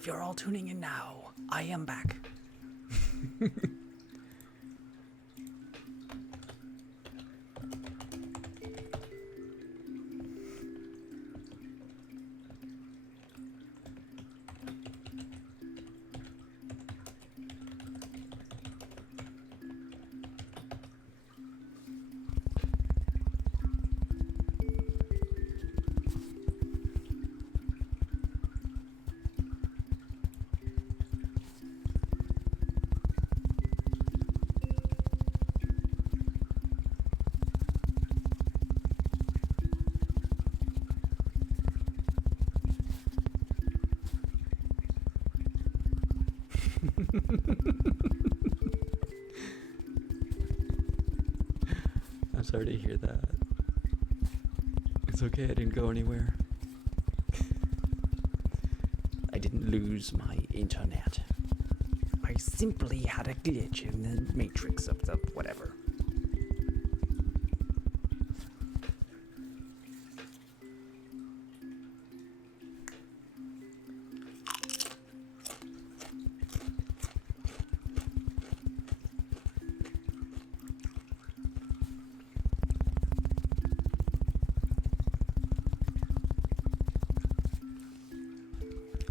if you're all tuning in now, I am back. I'm sorry to hear that. It's okay, I didn't go anywhere. I didn't lose my internet. I simply had a glitch in the matrix of the whatever.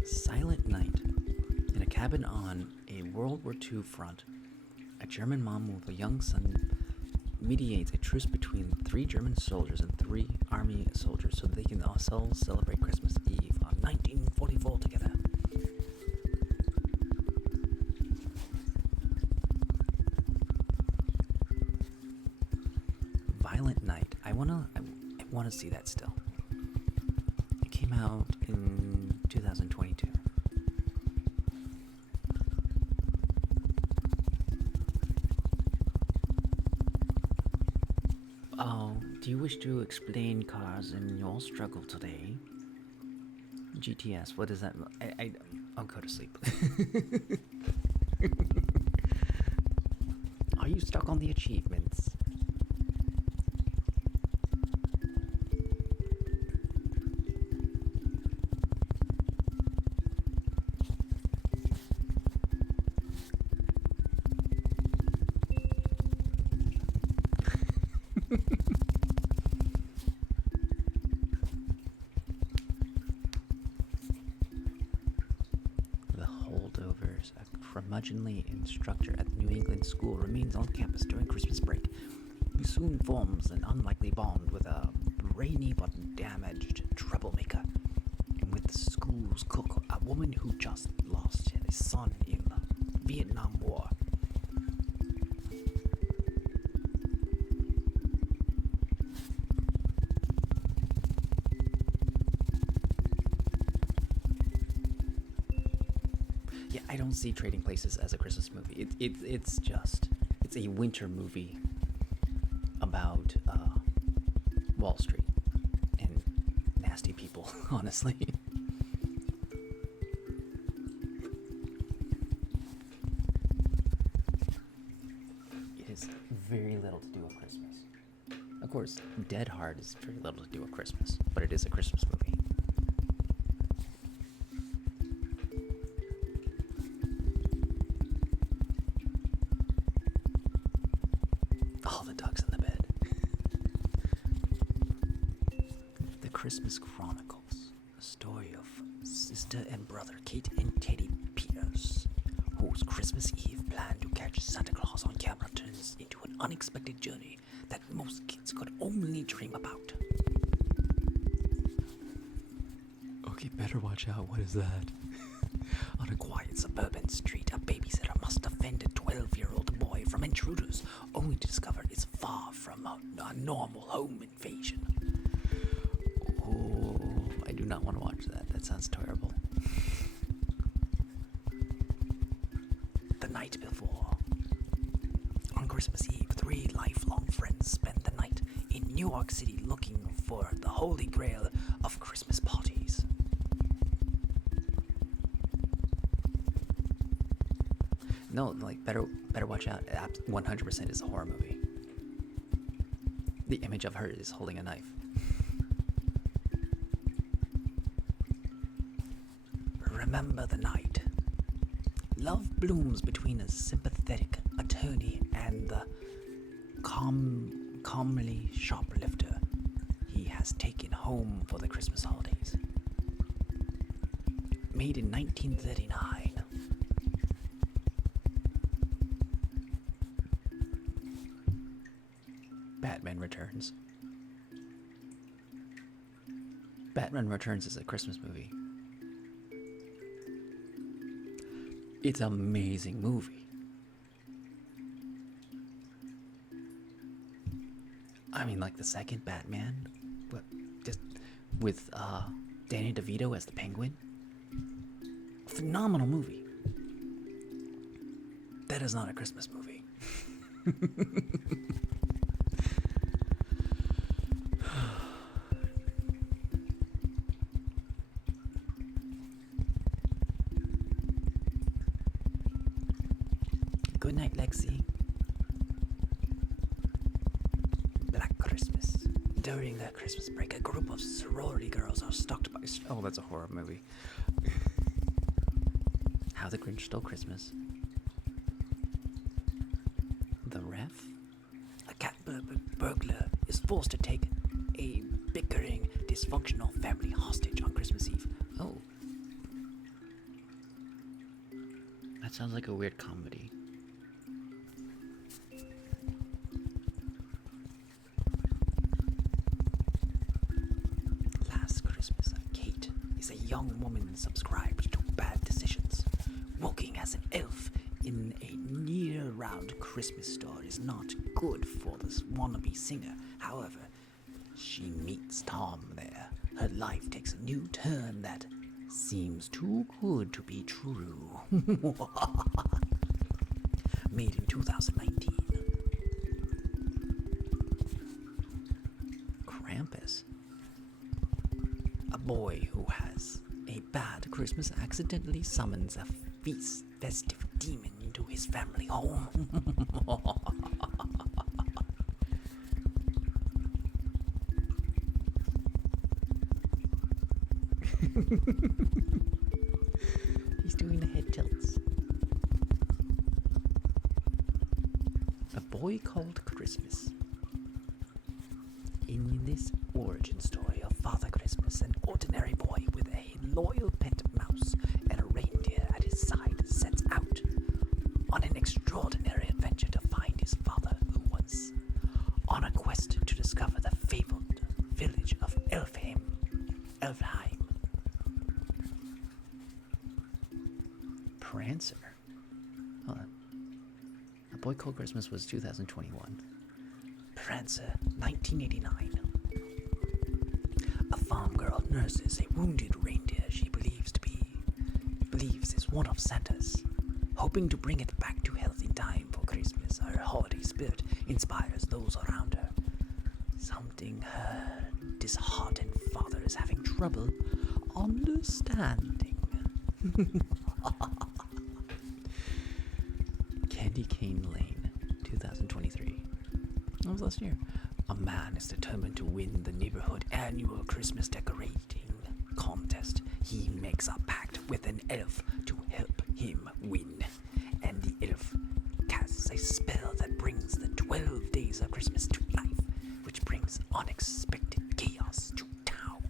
Silent night. In a cabin on a World War II front, a German mom with a young son mediates a truce between 3 German soldiers and 3 army soldiers so they can all celebrate Christmas Eve on 1944 together. Violent Night. I wanna see that still. It came out in 2022. Oh, do you wish to explain cars in your struggle today? GTS, what does that... I'll go to sleep. Are you stuck on the achievements? The holdovers, a curmudgeonly instructor at the New England school, remains on campus during Christmas break. He soon forms an unlikely bond with a brainy but damaged troublemaker, and with the school's cook, a woman who just lost his son in the Vietnam War. Yeah, I don't see Trading Places as a Christmas movie. It's a winter movie about Wall Street and nasty people, honestly. It has very little to do with Christmas. Of course, Dead Hard is very little to do with Christmas, but it is a Christmas movie. All the ducks in the bed. The Christmas Chronicles, a story of sister and brother Kate and Teddy Peters, whose Christmas Eve plan to catch Santa Claus on camera turns into an unexpected journey that most kids could only dream about. Okay, better watch out. What is that? On a quiet suburban street, a babysitter must defend a 12-year-old boy from intruders, only to discover it's far from a normal home invasion. Oh, I do not want to watch that. That sounds terrible. The night before. On Christmas Eve, 3 lifelong friends spend the night in New York City looking for the holy grail of Christmas parties. No, like, better watch out. 100% is a horror movie. The image of her is holding a knife. remember the night. Love blooms between a sympathetic attorney and the calmly shoplifter he has taken home for the Christmas holidays. Made in 1939. Batman Returns. Batman Returns is a Christmas movie. It's an amazing movie. I mean, like the second Batman, but just with Danny DeVito as the Penguin. Phenomenal movie. That is not a Christmas movie. Good night, Lexi. Black Christmas. During the Christmas break, a group of sorority girls are stalked by... Oh, that's a horror movie. How the Grinch Stole Christmas. The Ref. A cat burglar is forced to take a bickering, dysfunctional family hostage on Christmas Eve. Oh. That sounds like a weird comedy. Last Christmas, Kate is a young woman subscribed to bad decisions. Working as an elf in a year-round Christmas store is not good for this wannabe singer. However, she meets Tom there. Her life takes a new turn that seems too good to be true. Made in 2019. Krampus. A boy who has a bad Christmas accidentally summons a festive demon into his family home. He's doing the head tilts. A boy called Christmas. In this origin story of Father Christmas, an ordinary boy with a loyal pet mouse and a reindeer at his side sets out on an extraordinary adventure to find his father, who was on a quest to discover the fabled village of Elfheim. Prancer. Hold on. A Boy Called Christmas was 2021. Prancer, 1989. A farm girl nurses a wounded reindeer she believes is one of Santa's. Hoping to bring it back to health in time for Christmas, her hardy spirit inspires those around her. Something her disheartened father is having trouble understanding. Candy Cane Lane, 2023. That was last year. A man is determined to win the neighborhood annual Christmas decorating contest. He makes a pact with an elf to help him win. And the elf casts a spell that brings the 12 days of Christmas to life, which brings unexpected chaos to town.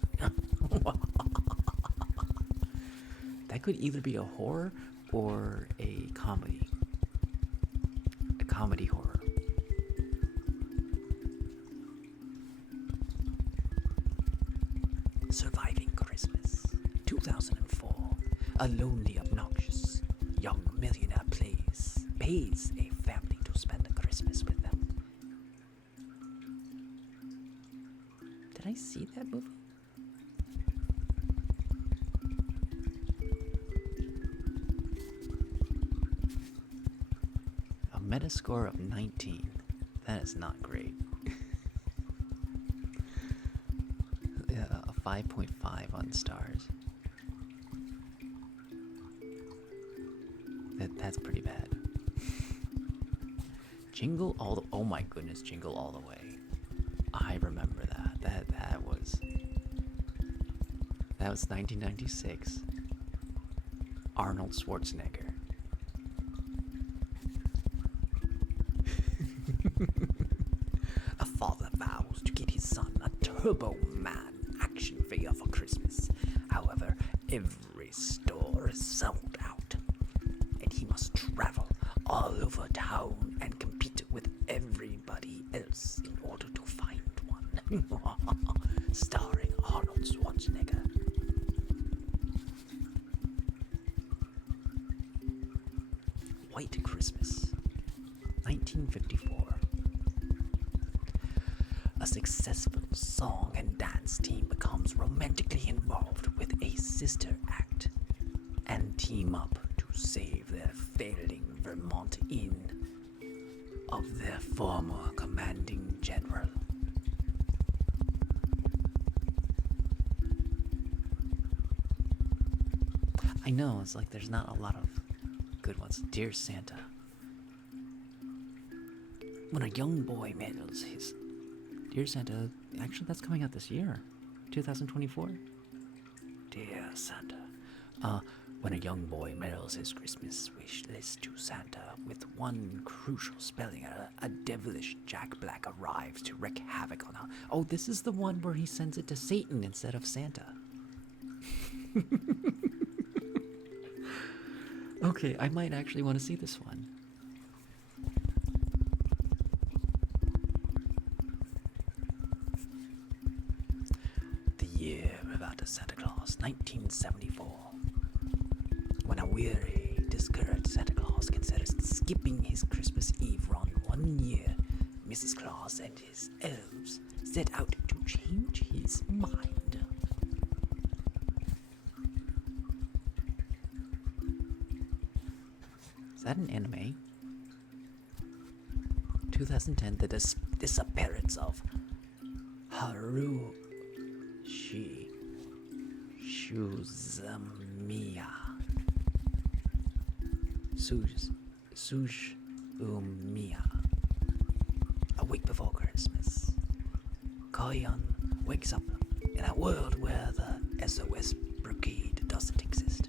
That could either be a horror or a comedy. A comedy horror. Surviving Christmas, 2004. A lonely, obnoxious young millionaire pays a family to spend a Christmas with them. Did I see that movie? A Metascore of 19. That is not great. A 5.5 on stars. That's pretty bad. Jingle All the... Oh my goodness, Jingle All the Way. I remember that. That was 1996. Arnold Schwarzenegger. A father vows to get his son a Turbo Man action figure for Christmas. However, every store is sold out, and he must travel all over town and compete with everybody else in order to find one. Starring Arnold Schwarzenegger. White Christmas, 1954. A successful song and dance team becomes romantically involved with a sister act and team up to save their failing Vermont inn of their former commanding general. I know, it's like there's not a lot of good ones. Dear Santa. When a young boy marries his... Dear Santa, actually that's coming out this year. 2024. Dear Santa. When a young boy mails his Christmas wish list to Santa with one crucial spelling error, a devilish Jack Black arrives to wreak havoc on her. Oh, this is the one where he sends it to Satan instead of Santa. Okay, I might actually want to see this one. The year without a Santa Claus, 1974. When a weary, discouraged Santa Claus considers skipping his Christmas Eve run 1 year, Mrs. Claus and his elves set out to change his mind. Is that an anime? 2010, The disappearance of Haruhi Suzumiya. Suzumiya. A week before Christmas, Koyon wakes up in a world where the SOS Brigade doesn't exist.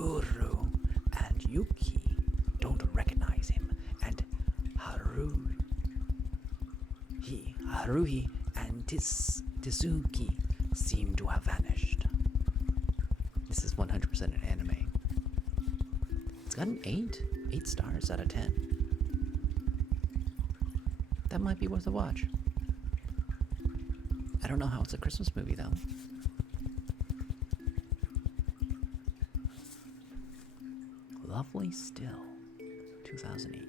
Uru and Yuki don't recognize him, and Haruhi and Tsuki seem to have vanished. this is 100% an anime. It's got an 8 stars out of 10. That might be worth a watch. I don't know how it's a Christmas movie though. Lovely Still, 2008.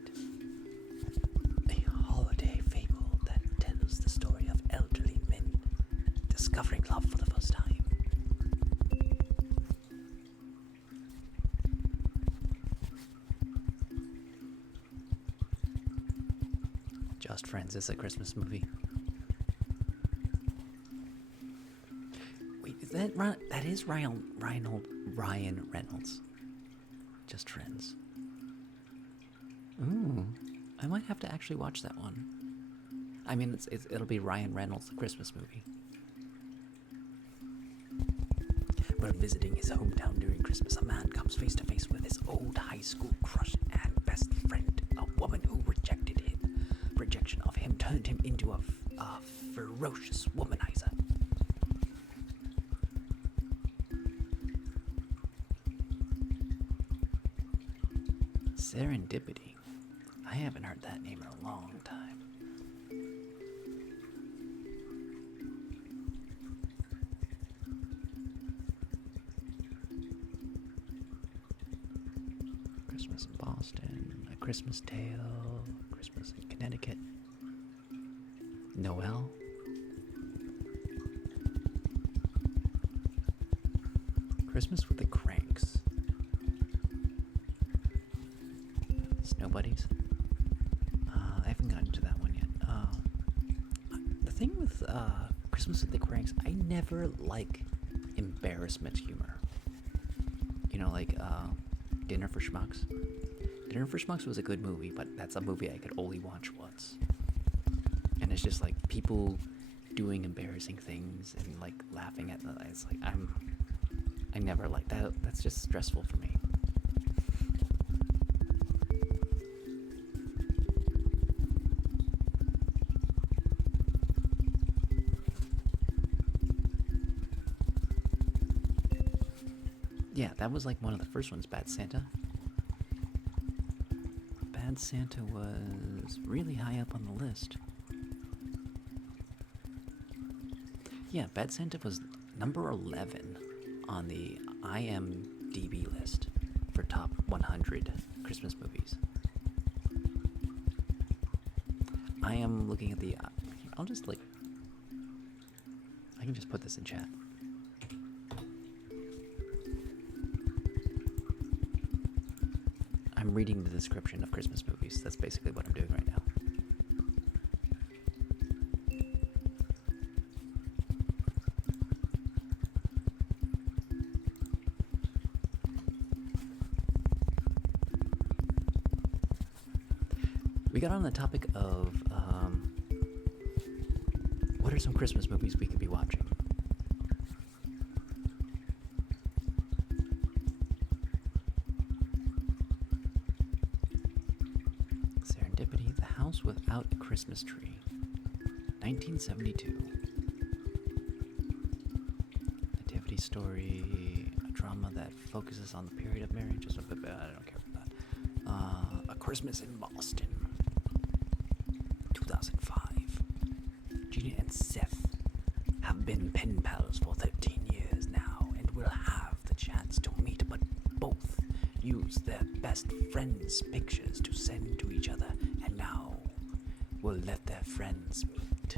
A holiday fable that tells the story of elderly men discovering love for the first time. Just Friends is a Christmas movie. Wait, is that is Ryan Reynolds? Just Friends. Ooh, I might have to actually watch that one. I mean, it'll be Ryan Reynolds' Christmas movie. While visiting his hometown during Christmas, a man comes face to face with his old high school crush and best friend, a woman who rejected him. Rejection of him turned him into a ferocious womanizer. Serendipity. I haven't heard that name in a long time. Christmas in Boston, A Christmas Tale, Christmas in Connecticut, Noel. Christmas with the Cranks. Snowbuddies. I haven't gotten to that one yet. The thing with Christmas with the Cranks, I never like embarrassment humor. You know, like Dinner for Schmucks. Dinner for Schmucks was a good movie, but that's a movie I could only watch once. And it's just like people doing embarrassing things and like laughing at them. It's like I never like that. That's just stressful for me. Yeah, that was like one of the first ones, Bad Santa. Bad Santa was really high up on the list. Yeah, Bad Santa was number 11 on the IMDb list for top 100 Christmas movies. I am looking at the... I'll just like... I can just put this in chat. I'm reading the description of Christmas movies. That's basically what I'm doing right now. We got on the topic of what are some Christmas movies we could be watching? Serendipity, The House Without a Christmas Tree, 1972. Nativity Story, a drama that focuses on the period of marriage. I don't care about that. A Christmas in Boston, 2005. Gina and Seth have been pen pals for 13 years now and will have the chance to meet, but both use their best friends' pictures to send to each other, and now will let their friends meet.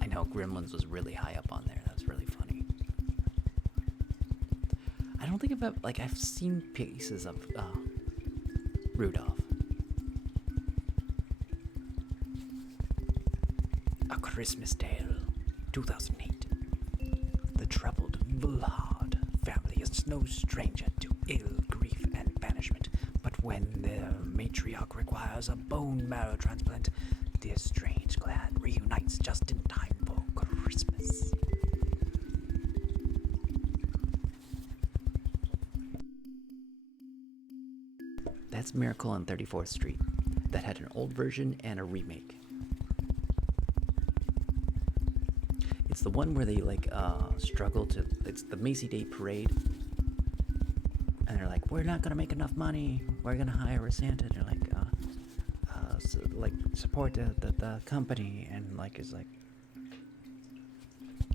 I know Gremlins was really high up on there. That's really funny. I don't think I've seen pieces of Rudolph. A Christmas Tale, 2008. The troubled Vulhard family is no stranger to ill, grief, and banishment, but when their matriarch requires a bone marrow transplant, the estranged clan reunites just in time for Christmas. That's Miracle on 34th Street. That had an old version and a remake. It's the one where they struggle to. It's the Macy Day Parade, and they're like, "We're not gonna make enough money. We're gonna hire a Santa." And they're like, support the company, and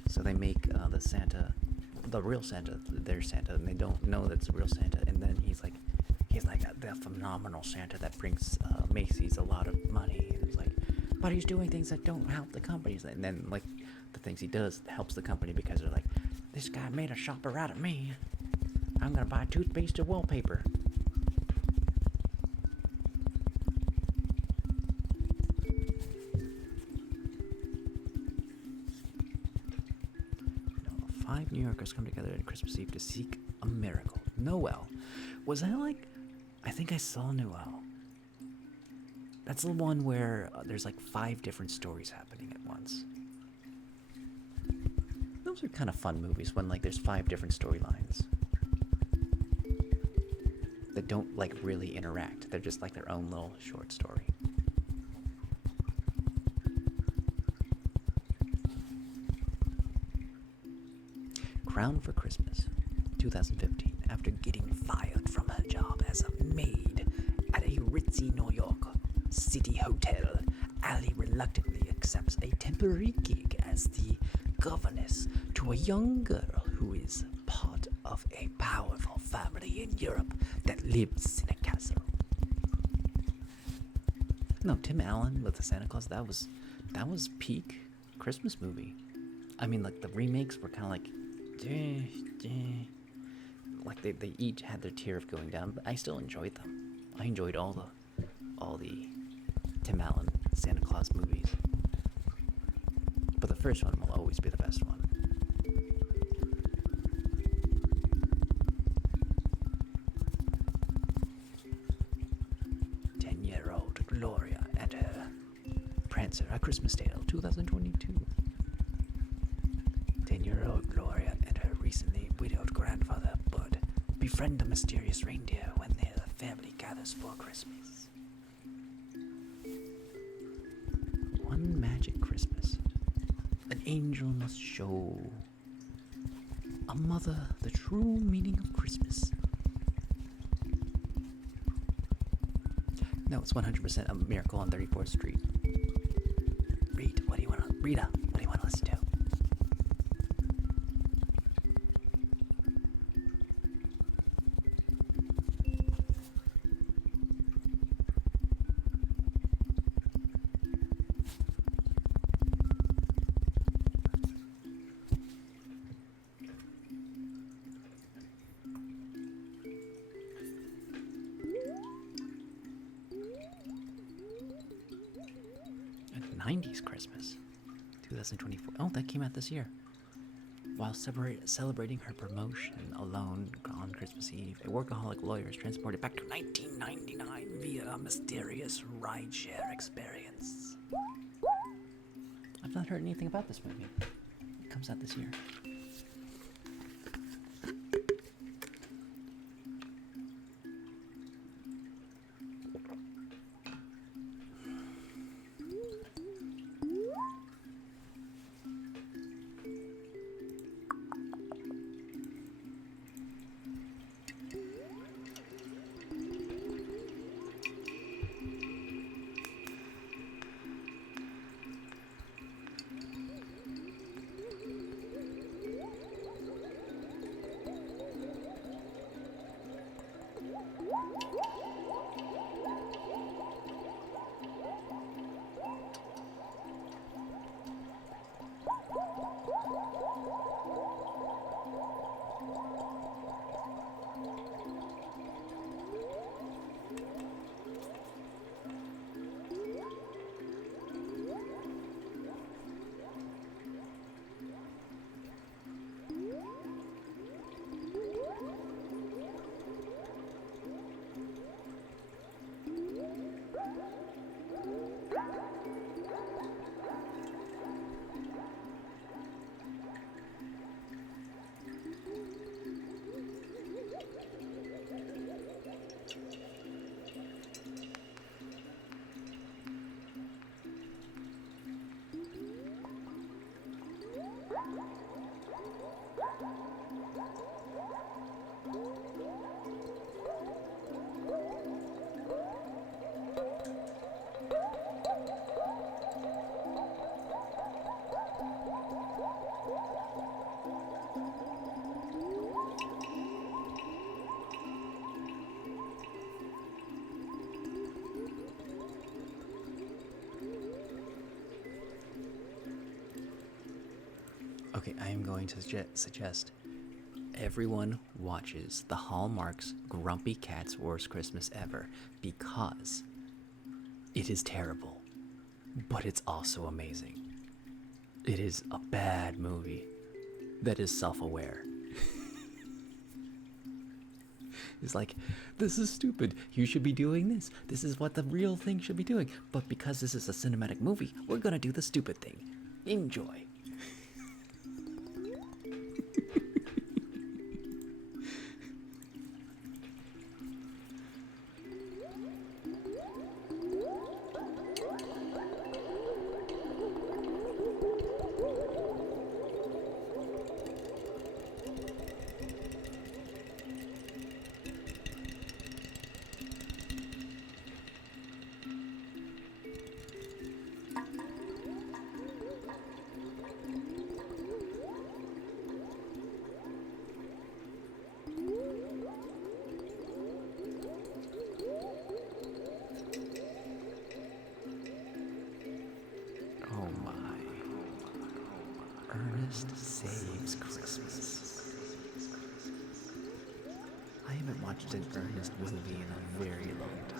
so they make the real Santa, their Santa, and they don't know that's the real Santa. And then he's like the phenomenal Santa that brings Macy's a lot of money. And he's like, but he's doing things that don't help the companies. And then the things he does helps the company because they're like, this guy made a shopper out of me. I'm gonna buy toothpaste and wallpaper. Five New Yorkers come together on Christmas Eve to seek a miracle. Noel. Was that I think I saw Noel. That's the one where there's 5 different stories happening at once. Those are kind of fun movies when there's 5 different storylines that don't really interact. They're just their own little short story. Crown for Christmas, 2015. After getting fired from her job as a maid at a ritzy New York City hotel, Allie reluctantly accepts a temporary gig as the governess to a young girl who is part of a powerful family in Europe that lives in a castle. No, Tim Allen with the Santa Claus, that was peak Christmas movie. I mean, the remakes were kind of they each had their tier of going down, but I still enjoyed them. I enjoyed all the Tim Allen Santa Claus movies. But the first one will always be the best one. Ten-year-old Gloria and her Prancer, A Christmas Tale, 2022. 10-year-old Gloria and her recently widowed grandfather, Bud, befriend a mysterious reindeer when the family gathers for Christmas. One magic Christmas, an angel must show a mother the true meaning of Christmas. No, it's 100% a Miracle on 34th Street. Rita, what do you want to listen to? A 90s Christmas. 2024. Oh, that came out this year. While celebrating her promotion alone on Christmas Eve, a workaholic lawyer is transported back to 1999 via a mysterious rideshare experience. I've not heard anything about this movie. It comes out this year. Okay, I am going to suggest everyone watches the Hallmark's Grumpy Cat's Worst Christmas Ever, because it is terrible, but it's also amazing. It is a bad movie that is self-aware. It's like, this is stupid. You should be doing this. This is what the real thing should be doing. But because this is a cinematic movie, we're gonna do the stupid thing. Enjoy. Saves Christmas. I haven't watched an Ernest movie in a very long time.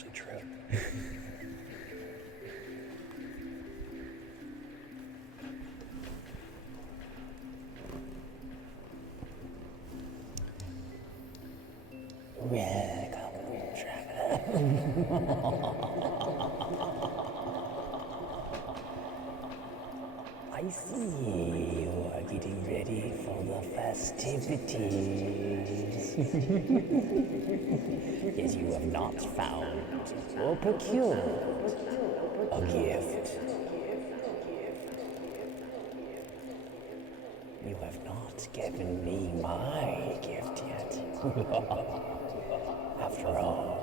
actually true. Welcome, traveler. I see you are getting ready for the festivities. Yet you have not found or procured a gift. You have not given me my gift yet. After all,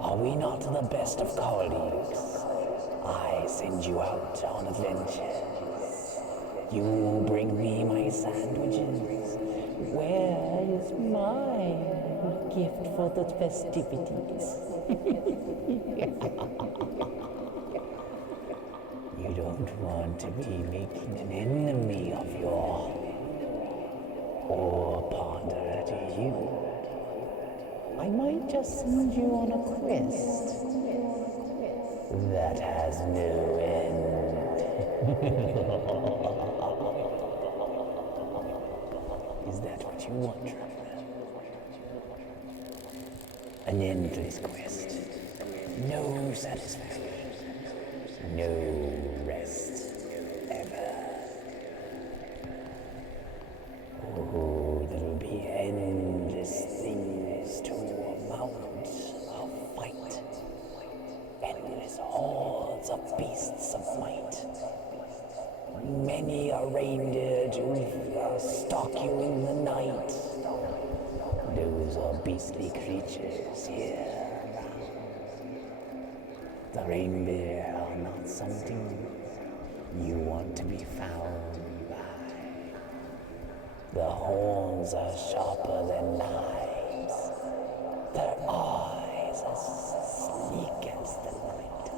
are we not the best of colleagues? I send you out on adventures. You bring me my sandwiches. Where is my gift for the festivities? You don't want to be making an enemy of your ore ponder, do you? I might just send you on a quest that has no end. Is that what you want, traveler? An endless quest. No satisfaction. No rest. Ever. Oh, there'll be endless things to mount a fight. Endless hordes of beasts of might. Many a reindeer to stalk you in the night. Those are beastly creatures here around. The reindeer are not something you want to be found by. The horns are sharper than knives. Their eyes are sleek as the night.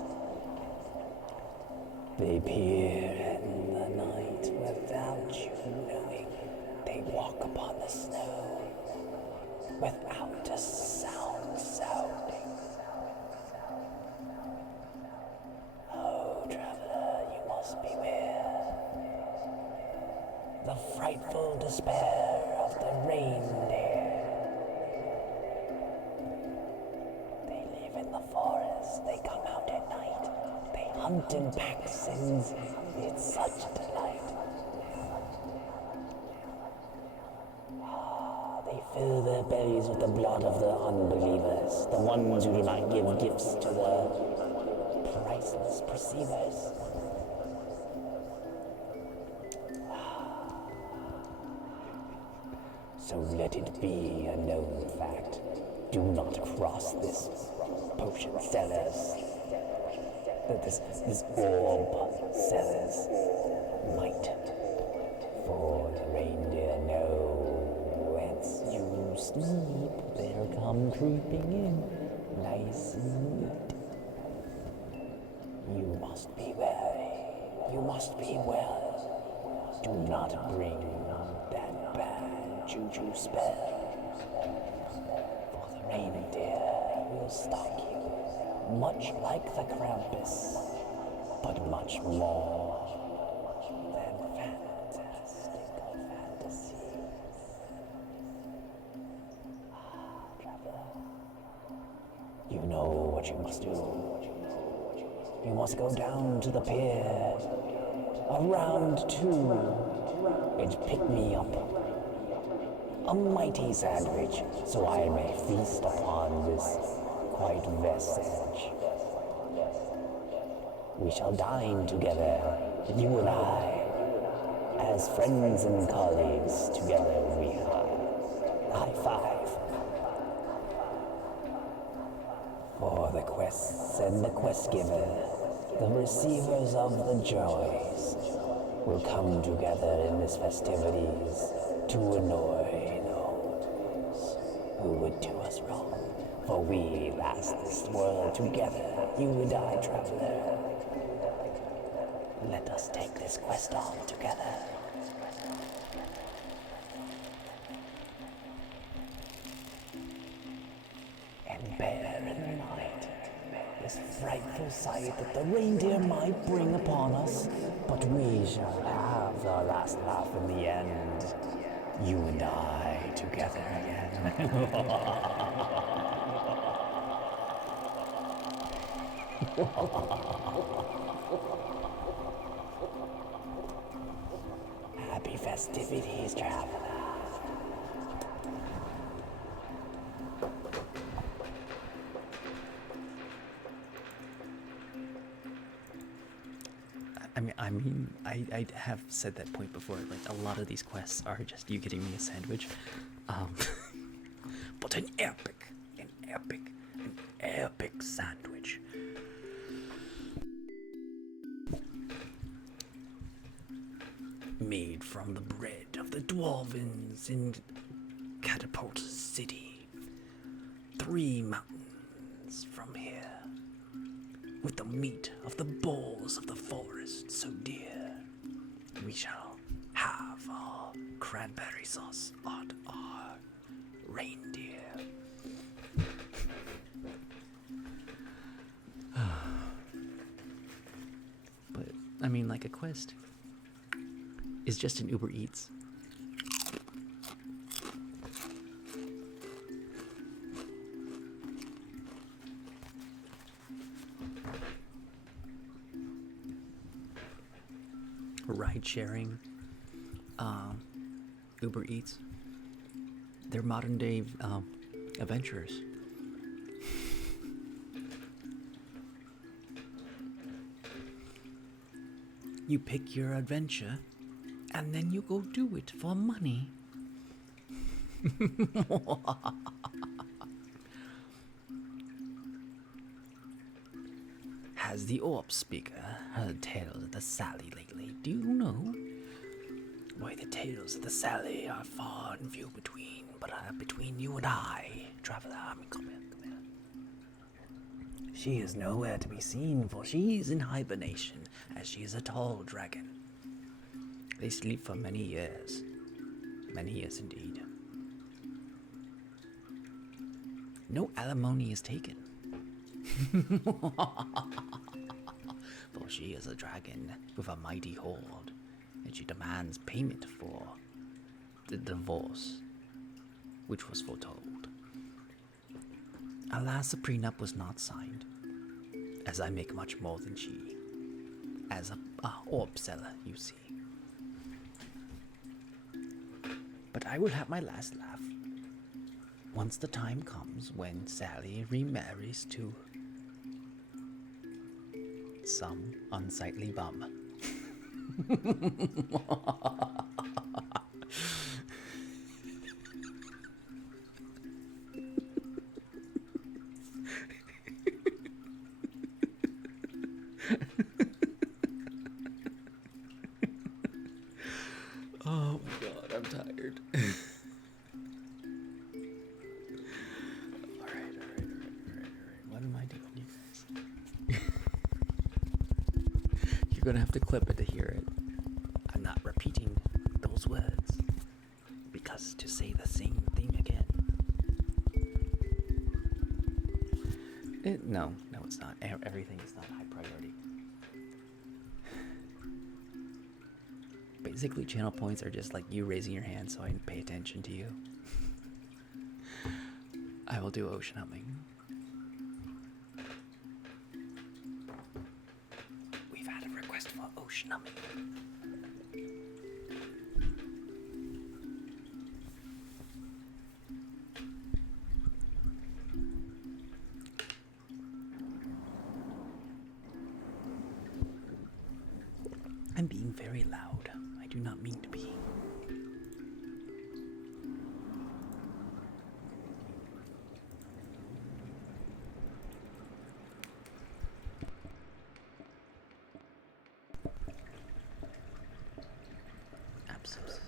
They peer in the night without you knowing. They walk upon the snow without a sound sounding. Oh, traveler, you must beware. The frightful despair of the reindeer. They live in the forest, they come out at night. They hunt in packs and it's such a delight. They fill their bellies with the blood of the unbelievers, the ones who do not give gifts to the priceless perceivers. So let it be a known fact. Do not cross this potion sellers. This orb sellers might. For the reindeer know whence you sleep. They'll come creeping in, nice and neat. You must be wary. You must be well. Do not bring that bad juju spell. For the reindeer will stalk you, much like the Krampus, but much more than fantastical fantasy. Traveler, you know what you must do. You must go down to the pier, around 2, and pick me up a mighty sandwich, so I may feast upon this quite vestige. We shall dine together, you and I, as friends and colleagues. Together we high five. For the quests and the quest giver, the receivers of the joys, will come together in this festivities to annoy those who would do us wrong. For we last this world together, you and I, traveler. Let us take this quest on together. And bear in mind frightful sight that the reindeer might bring upon us, but we shall have our last laugh in the end. You and I together again. Happy festivities, traveler. I have said that point before. Like, a lot of these quests are just you getting me a sandwich. But an epic sandwich. Made from the bread of the dwarvens in Catapult City. 3 mountains from here. With the meat of the boars of the forest so dear, we shall have our cranberry sauce on our reindeer. But I mean, like, a quest is just an Uber Eats. Ride sharing, Uber Eats. They're modern day adventurers. You pick your adventure, and then you go do it for money. Has the orb speaker heard tales of the Sally lately? Do you know? Why, the tales of the Sally are far and few between, but between you and I, traveler, come here. She is nowhere to be seen, for she is in hibernation, as she is a tall dragon. They sleep for many years indeed. No alimony is taken. For she is a dragon with a mighty hoard, and she demands payment for the divorce, which was foretold. Alas, the prenup was not signed, as I make much more than she, as a orb seller, you see. But I will have my last laugh once the time comes when Sally remarries to some unsightly bum. Oh my god, I'm tired. Alright. What am I doing, you guys? You're gonna have to clip it to hear it. I'm not repeating those words, because to say the same thing again. No, it's not. Everything is not high priority. Basically, channel points are just like you raising your hand so I can pay attention to you. I will do ocean humming. We've had a request for ocean humming. I'm being very loud. I do not mean to be. Absolutely.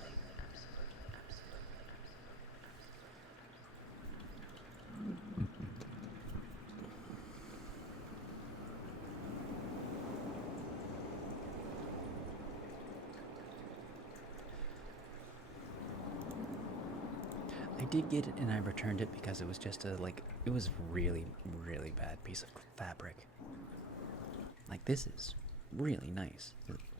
I did get it and I returned it because it was just it was really, really bad piece of fabric. Like, this is really nice.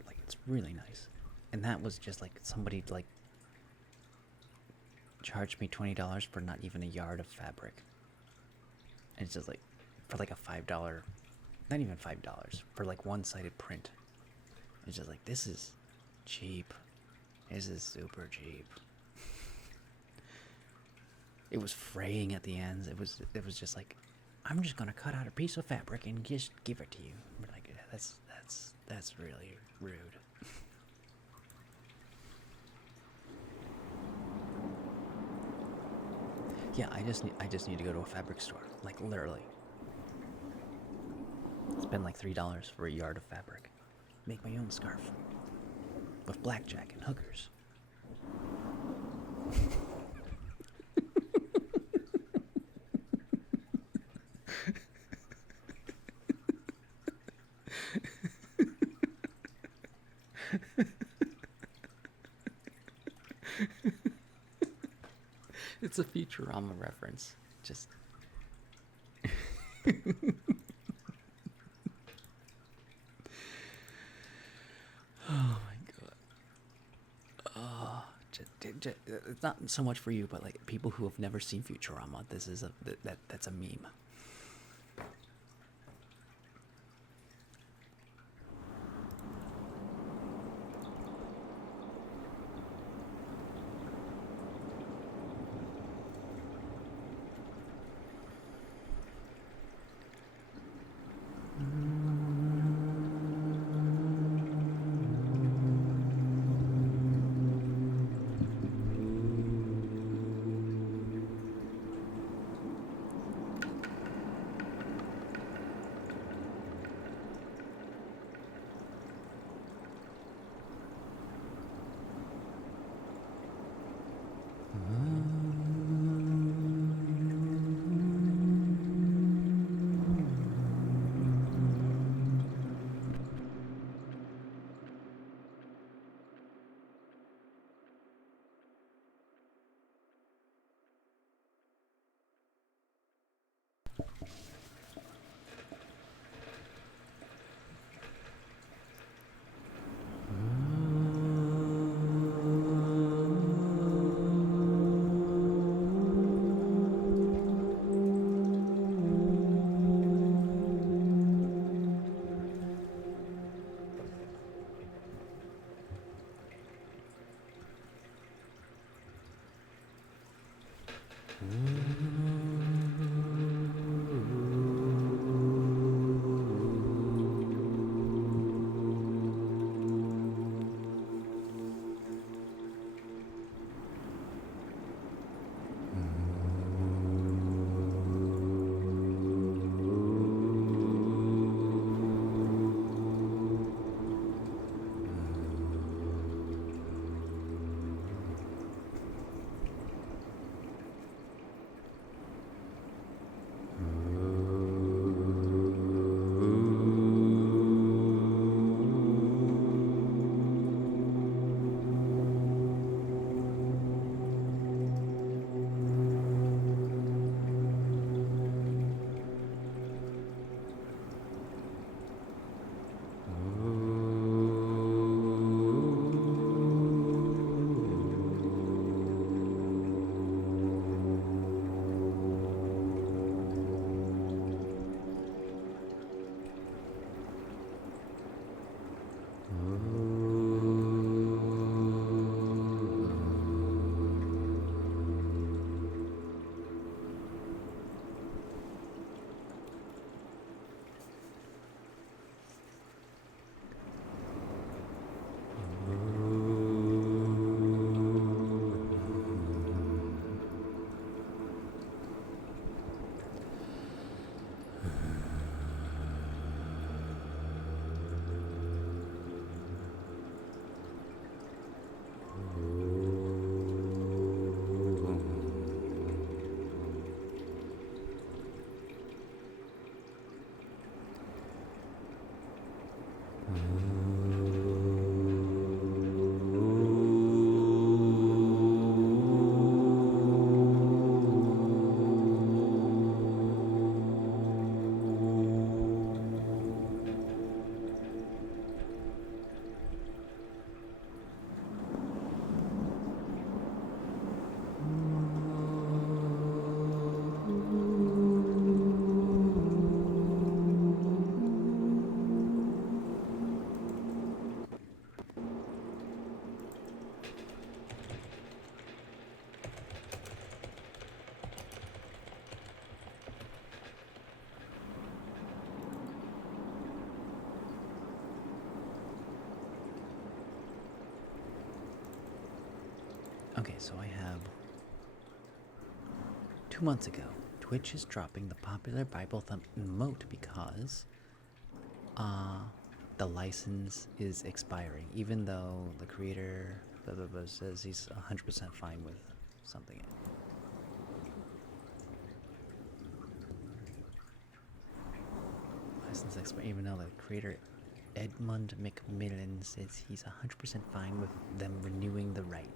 Like, it's really nice. And that was just like somebody like charged me $20 for not even a yard of fabric. And it's just like for like a $5, not even $5, for like one-sided print. It's just like, this is cheap. This is super cheap. It was fraying at the ends. It was just like, I'm just gonna cut out a piece of fabric and just give it to you. We're like, yeah, that's really rude. Yeah, I just need to go to a fabric store, like literally. Spend like $3 for a yard of fabric. Make my own scarf with blackjack and hookers. It's a Futurama reference. Just. Oh my god. It's not so much for you, but like people who have never seen Futurama, this is that's a meme. so I have 2 months ago. Twitch is dropping the popular Bible Thump emote because the license is expiring, even though the creator blah, blah, blah, says he's 100% fine with something. License expired, even though the creator Edmund McMillan says he's 100% fine with them renewing the rights.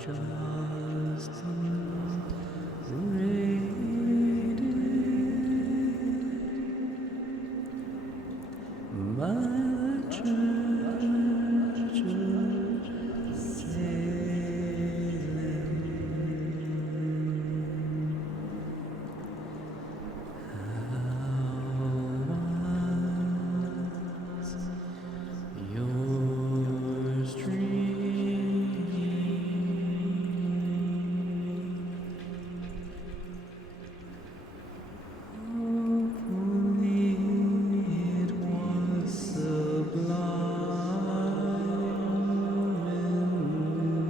just raided my church of Salem. How was yours dream? Hopefully it was sublime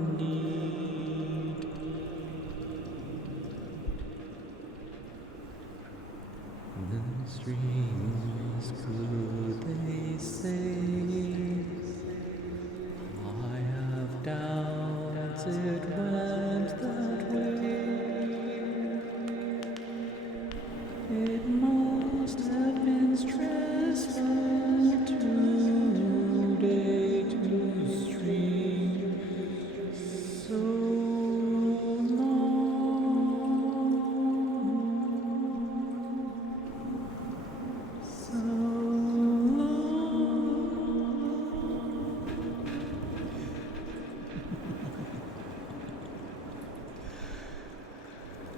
indeed. The streams, could they say? I have doubts it went that way. It must have been stressful today to stream so long, so long.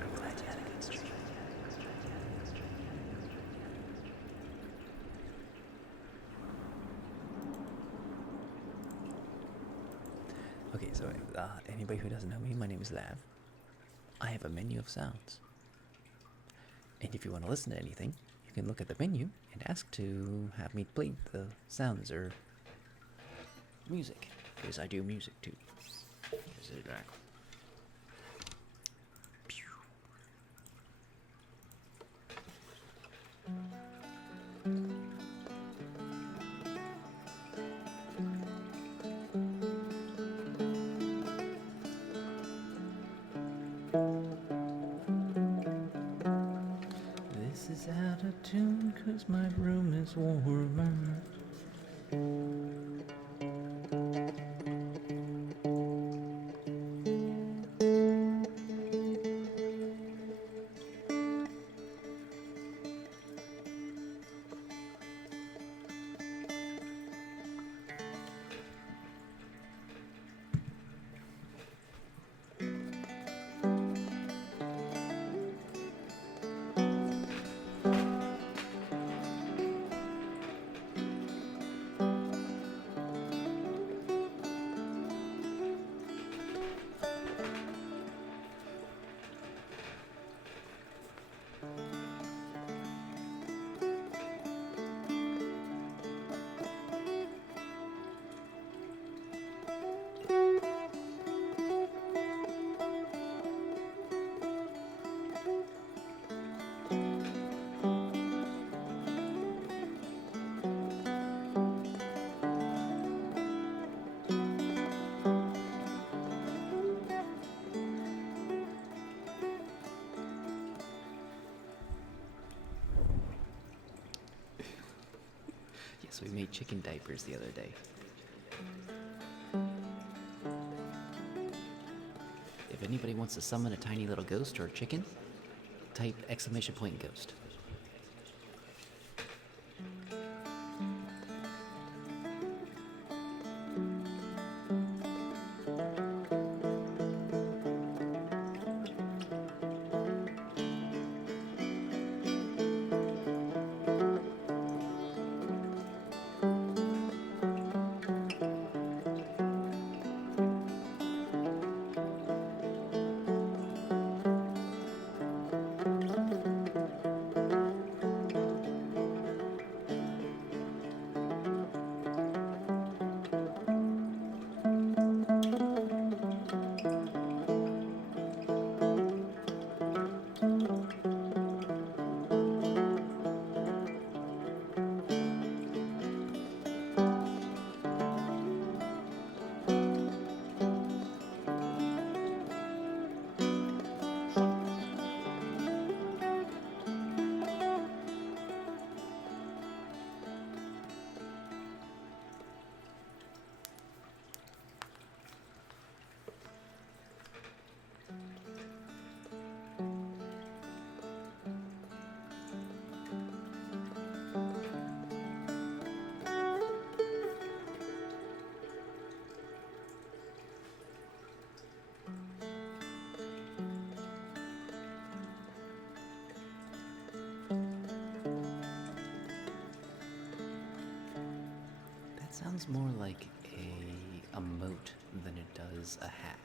I'm glad you had a good stream. Okay, so anybody who doesn't know me, my name is Lav. I have a menu of sounds. And if you want to listen to anything, you can look at the menu and ask to have me play the sounds or music, because I do music too. Here's it back. This is out of tune 'cause my room is warmer. Yes, we made chicken diapers the other day. If anybody wants to summon a tiny little ghost or a chicken, type !ghost. Sounds more like a moat than it does a hat.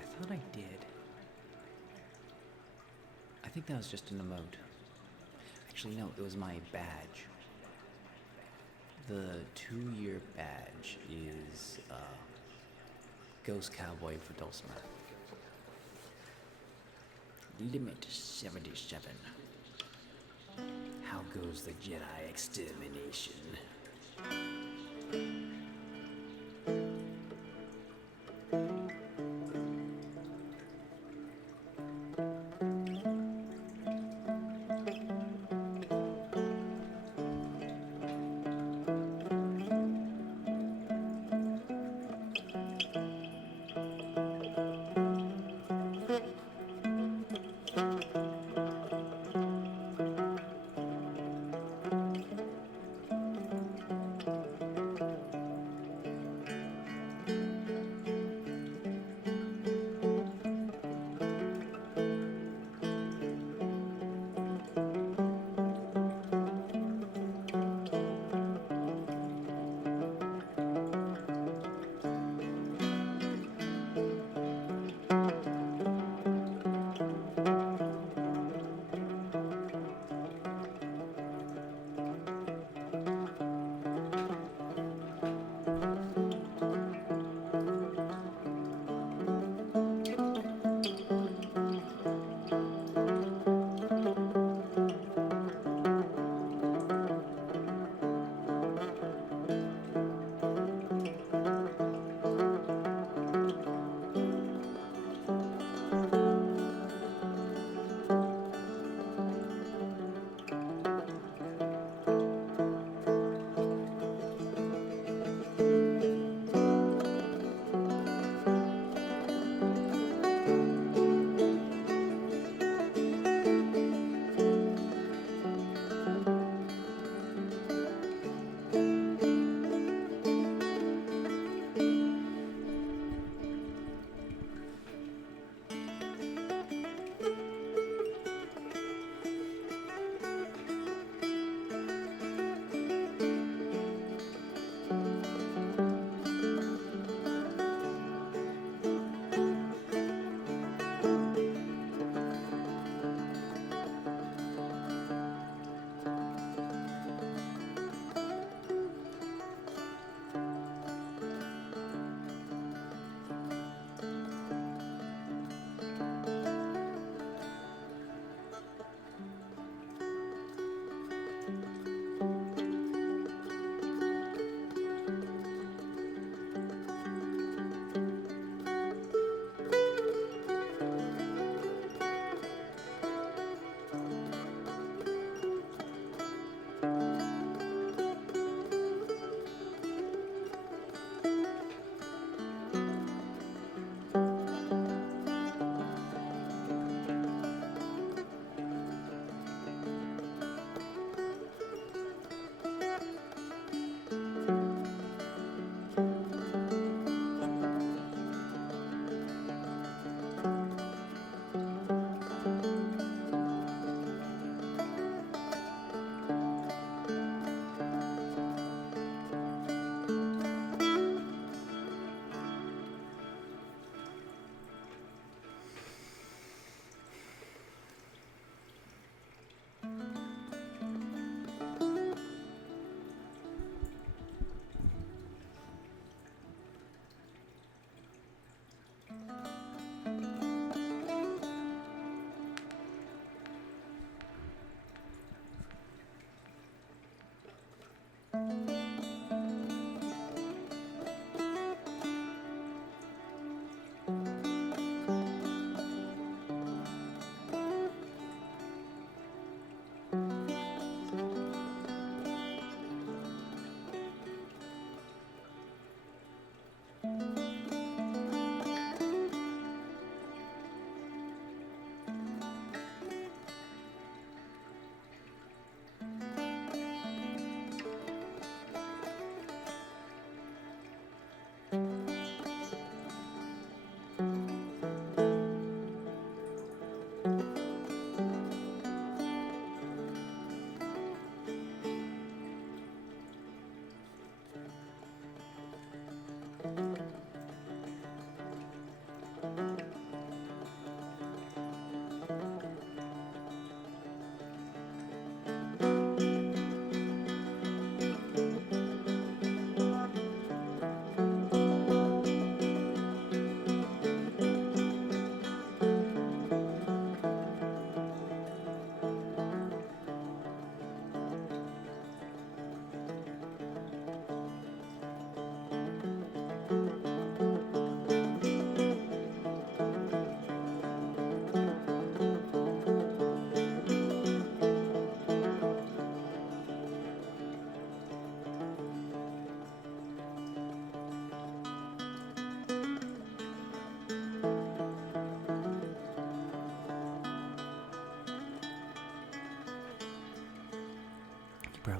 I thought I did. I think that was just an emote. Actually, no, it was my badge. The 2-year badge is Ghost Cowboy for Dulcimer. Limit 77. How goes the Jedi extermination?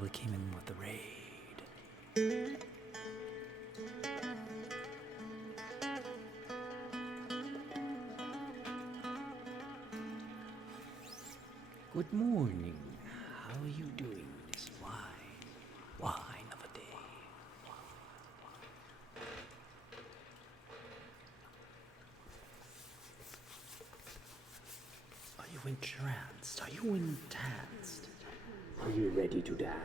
probably came in with the raid. Good morning. How are you doing this wine of a day? Are you entranced? Are you entranced? Are you ready to dance?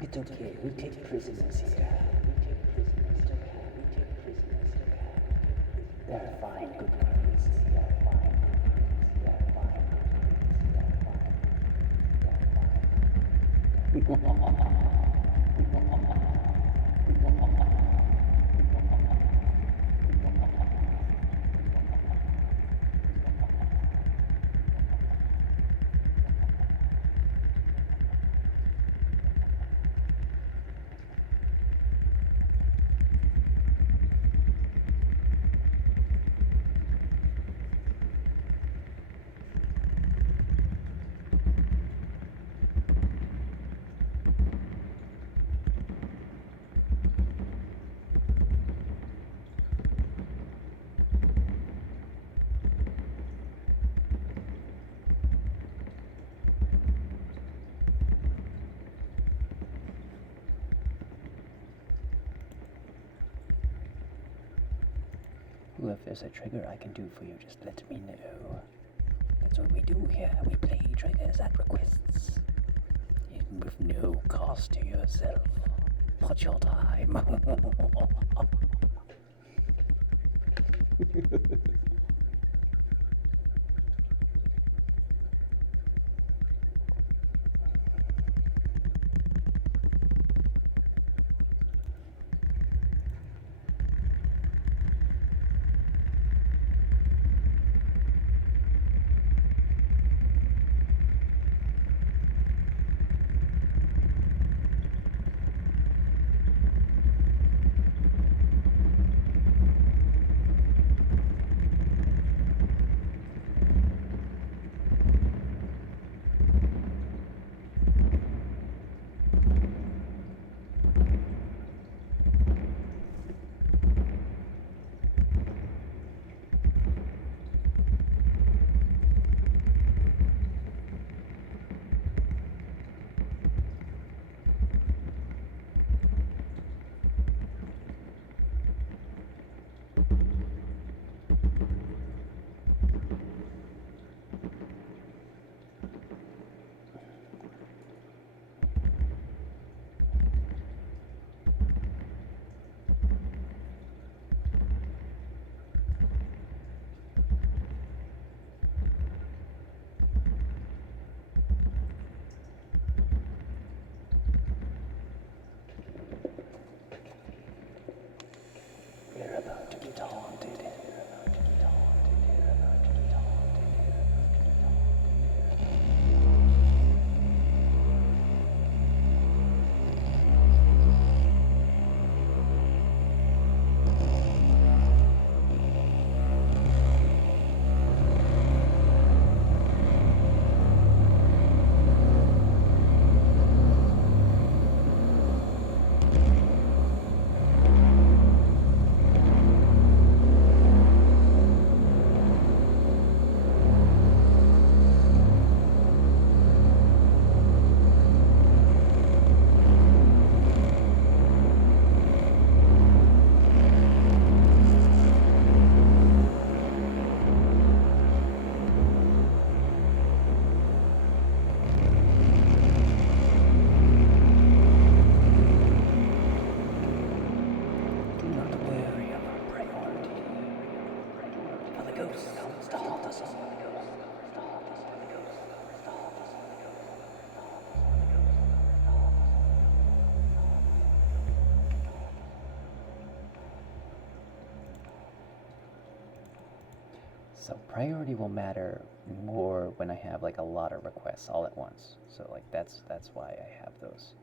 It's okay, we take prisoners here. They're fine, good girls. They're fine. They're fine. They're fine. Well, if there's a trigger I can do for you, just let me know. That's what we do here. We play triggers at requests. With no cost to yourself. But your time. So priority will matter more when I have like a lot of requests all at once. So like that's why I have those.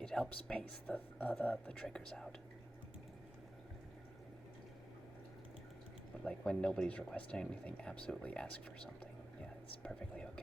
It helps pace the triggers out. But like when nobody's requesting anything, absolutely ask for something. Yeah, it's perfectly okay.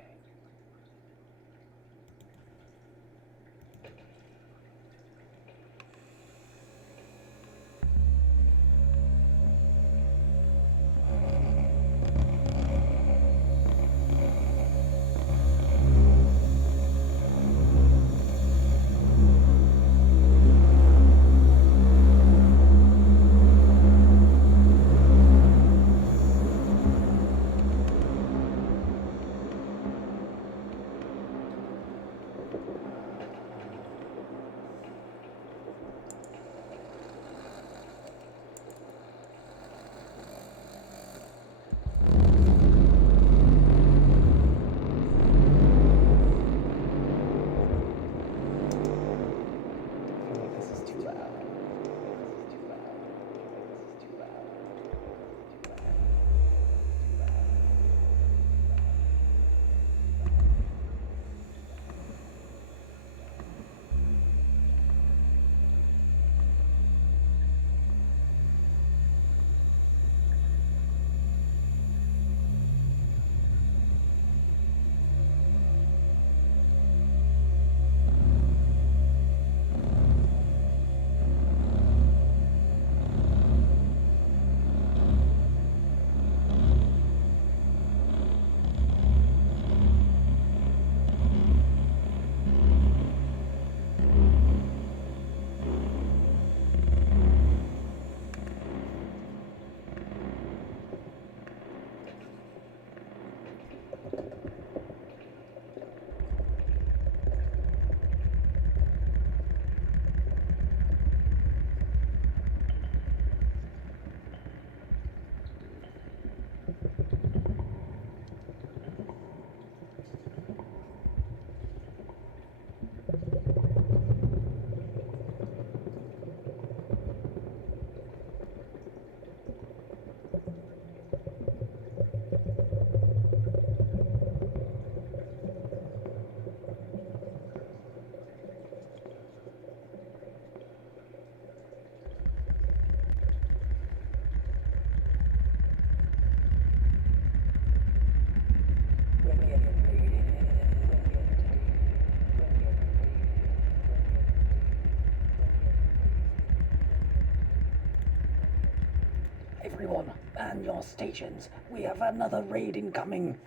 Everyone, man your stations. We have another raid incoming.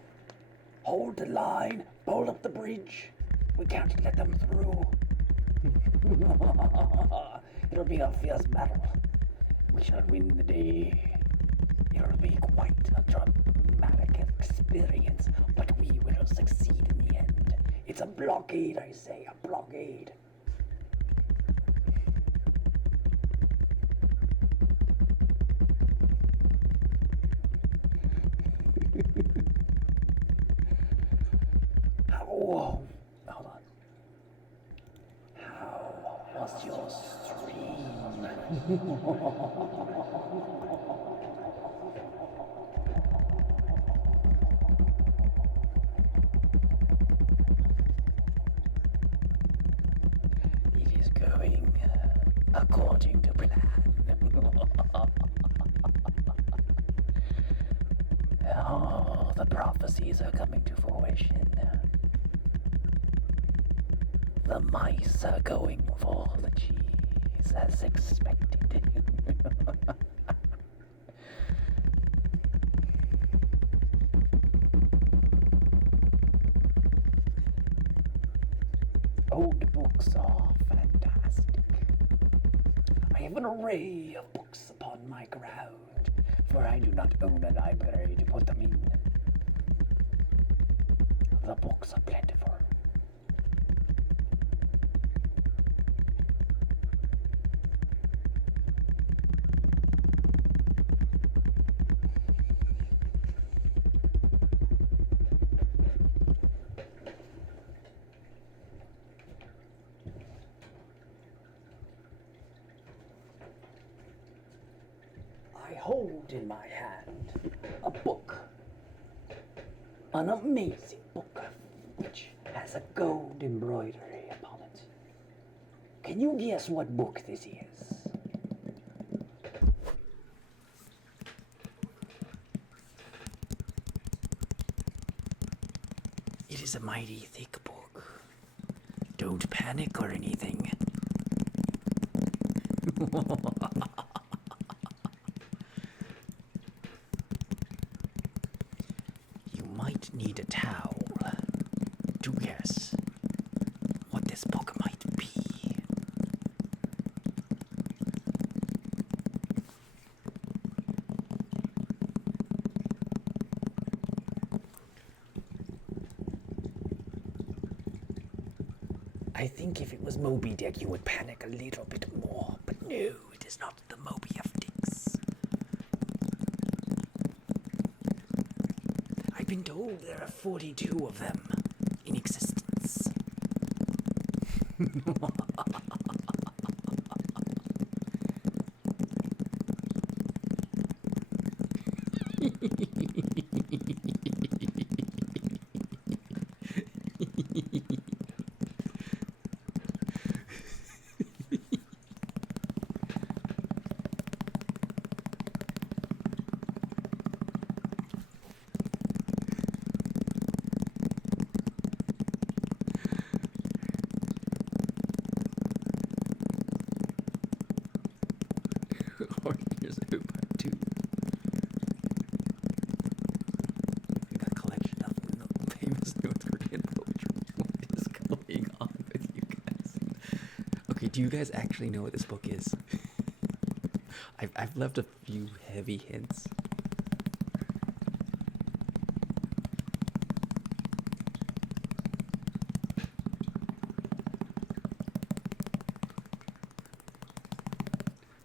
Hold the line. Hold up the bridge. We can't let them through. It'll be a fierce battle. We shall win the day. It'll be quite a dramatic experience, but we will succeed in the end. It's a blockade, I say, a blockade. Whoa, hold on. How was your stream? It is going according to plan. Oh, the prophecies are coming to fruition. The mice are going for the cheese as expected. Old books are fantastic. I have an array of books upon my ground, for I do not own a library to put them in. The books are plentiful. hold in my hand a book. An amazing book which has a gold embroidery upon it. Can you guess what book this is? It is a mighty thick book. Don't panic or anything. You might need a towel to guess what this book might be. I think if it was Moby Dick, you would panic a little bit more, but no, it is not the Moby of Dicks. I've been told there are 42 of them in existence. Or here's a part 2. A collection of famous North Korean poetry. What is going on with you guys? Okay, do you guys actually know what this book is? I've left a few heavy hints.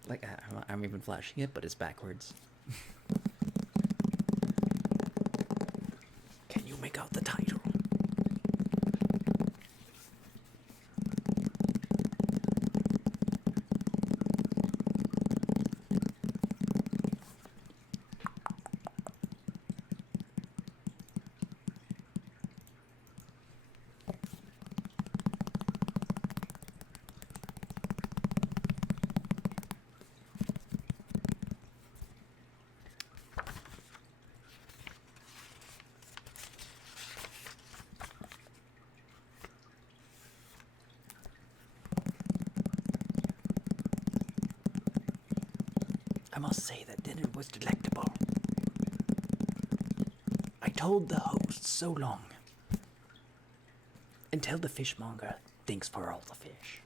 Like, I'm even flashing it, but it's backwards. Can you make out the title? I must say that dinner was delectable. I told the host so long. And tell the fishmonger thanks for all the fish.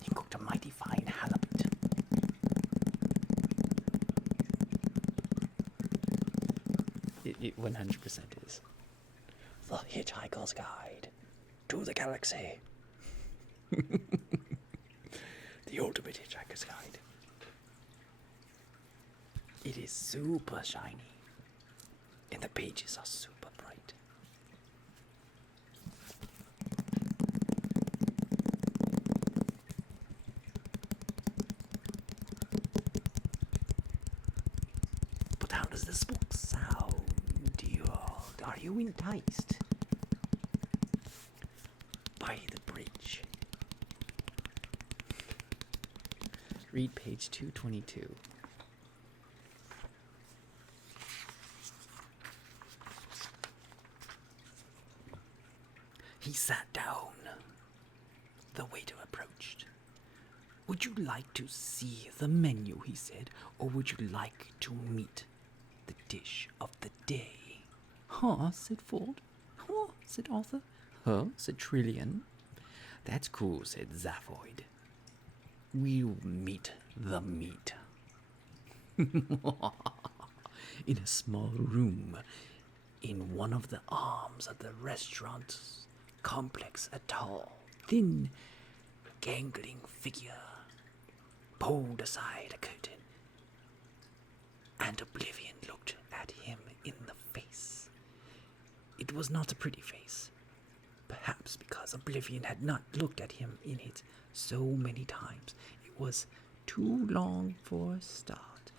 He cooked a mighty fine halibut. It 100% is. The Hitchhiker's Guide to the Galaxy. The ultimate Hitchhiker's Guide. It is super shiny. And the pages are super bright. But how does this book sound? Are you enticed by the bridge? Read page 222. He sat down. The waiter approached. Would you like to see the menu, he said, or would you like to meet the dish of the day? Huh, said Ford. Huh, said Arthur. Huh, said Trillian. That's cool, said Zaphoid. We'll meet the meat. In a small room in one of the arms of the restaurant's complex, a tall, thin, gangling figure pulled aside a curtain, and oblivion looked at him in the face. It was not a pretty face. Perhaps because oblivion had not looked at him in it so many times. It was too long for a start,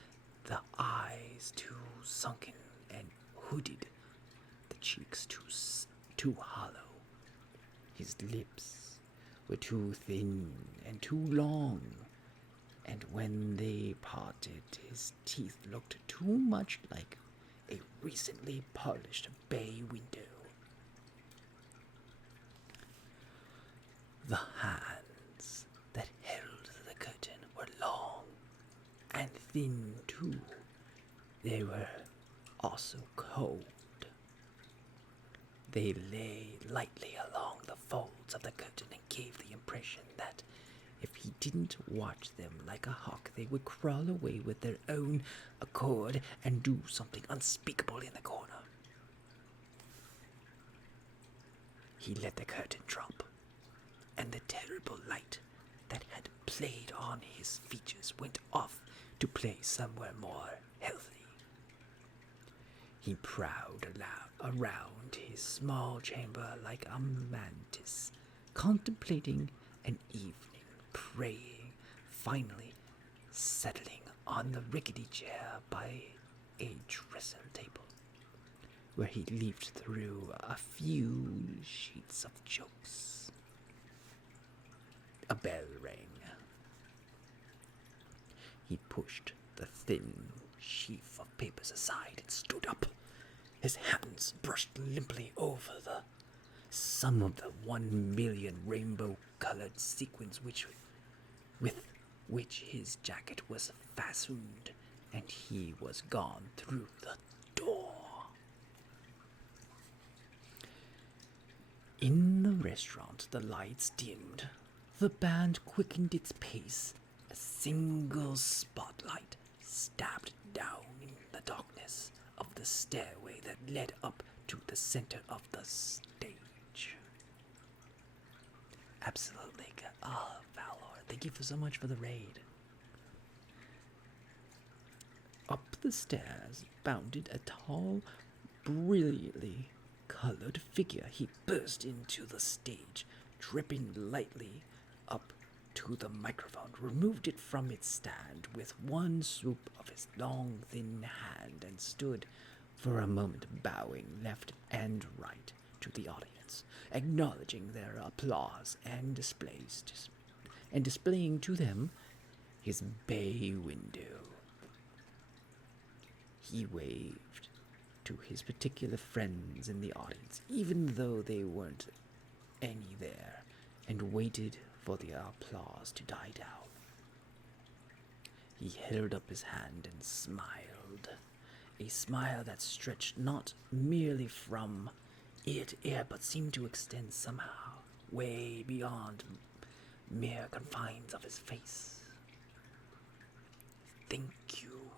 the eyes too sunken and hooded, the cheeks too hollow. His lips were too thin and too long, and when they parted, his teeth looked too much like a recently polished bay window. The hands that held the curtain were long and thin too. They were also cold. They lay lightly along the folds of the curtain and gave the impression that if he didn't watch them like a hawk, they would crawl away with their own accord and do something unspeakable in the corner. He let the curtain drop, and the terrible light that had played on his features went off to play somewhere more healthy. He prowled around his small chamber like a mantis, contemplating an evening, praying, finally settling on the rickety chair by a dresser table, where he leafed through a few sheets of jokes. A bell rang. He pushed the thin sheaf of papers aside and stood up. His hands brushed limply over some of the 1,000,000 rainbow-colored sequins with which his jacket was fastened, and he was gone through the door. In the restaurant, the lights dimmed. The band quickened its pace. A single spotlight stabbed down in the darkness of the stairway that led up to the center of the stage. Absolutely. Valor, thank you so much for the raid. Up the stairs bounded a tall, brilliantly colored figure. He burst into the stage, tripping lightly up to the microphone, removed it from its stand with one swoop of his long, thin hand, and stood for a moment bowing left and right to the audience, acknowledging their applause and displaying to them his bay window. He waved to his particular friends in the audience, even though they weren't any there, and waited for the applause to die down. He held up his hand and smiled, a smile that stretched not merely from ear to ear, but seemed to extend somehow way beyond mere confines of his face. "Thank you,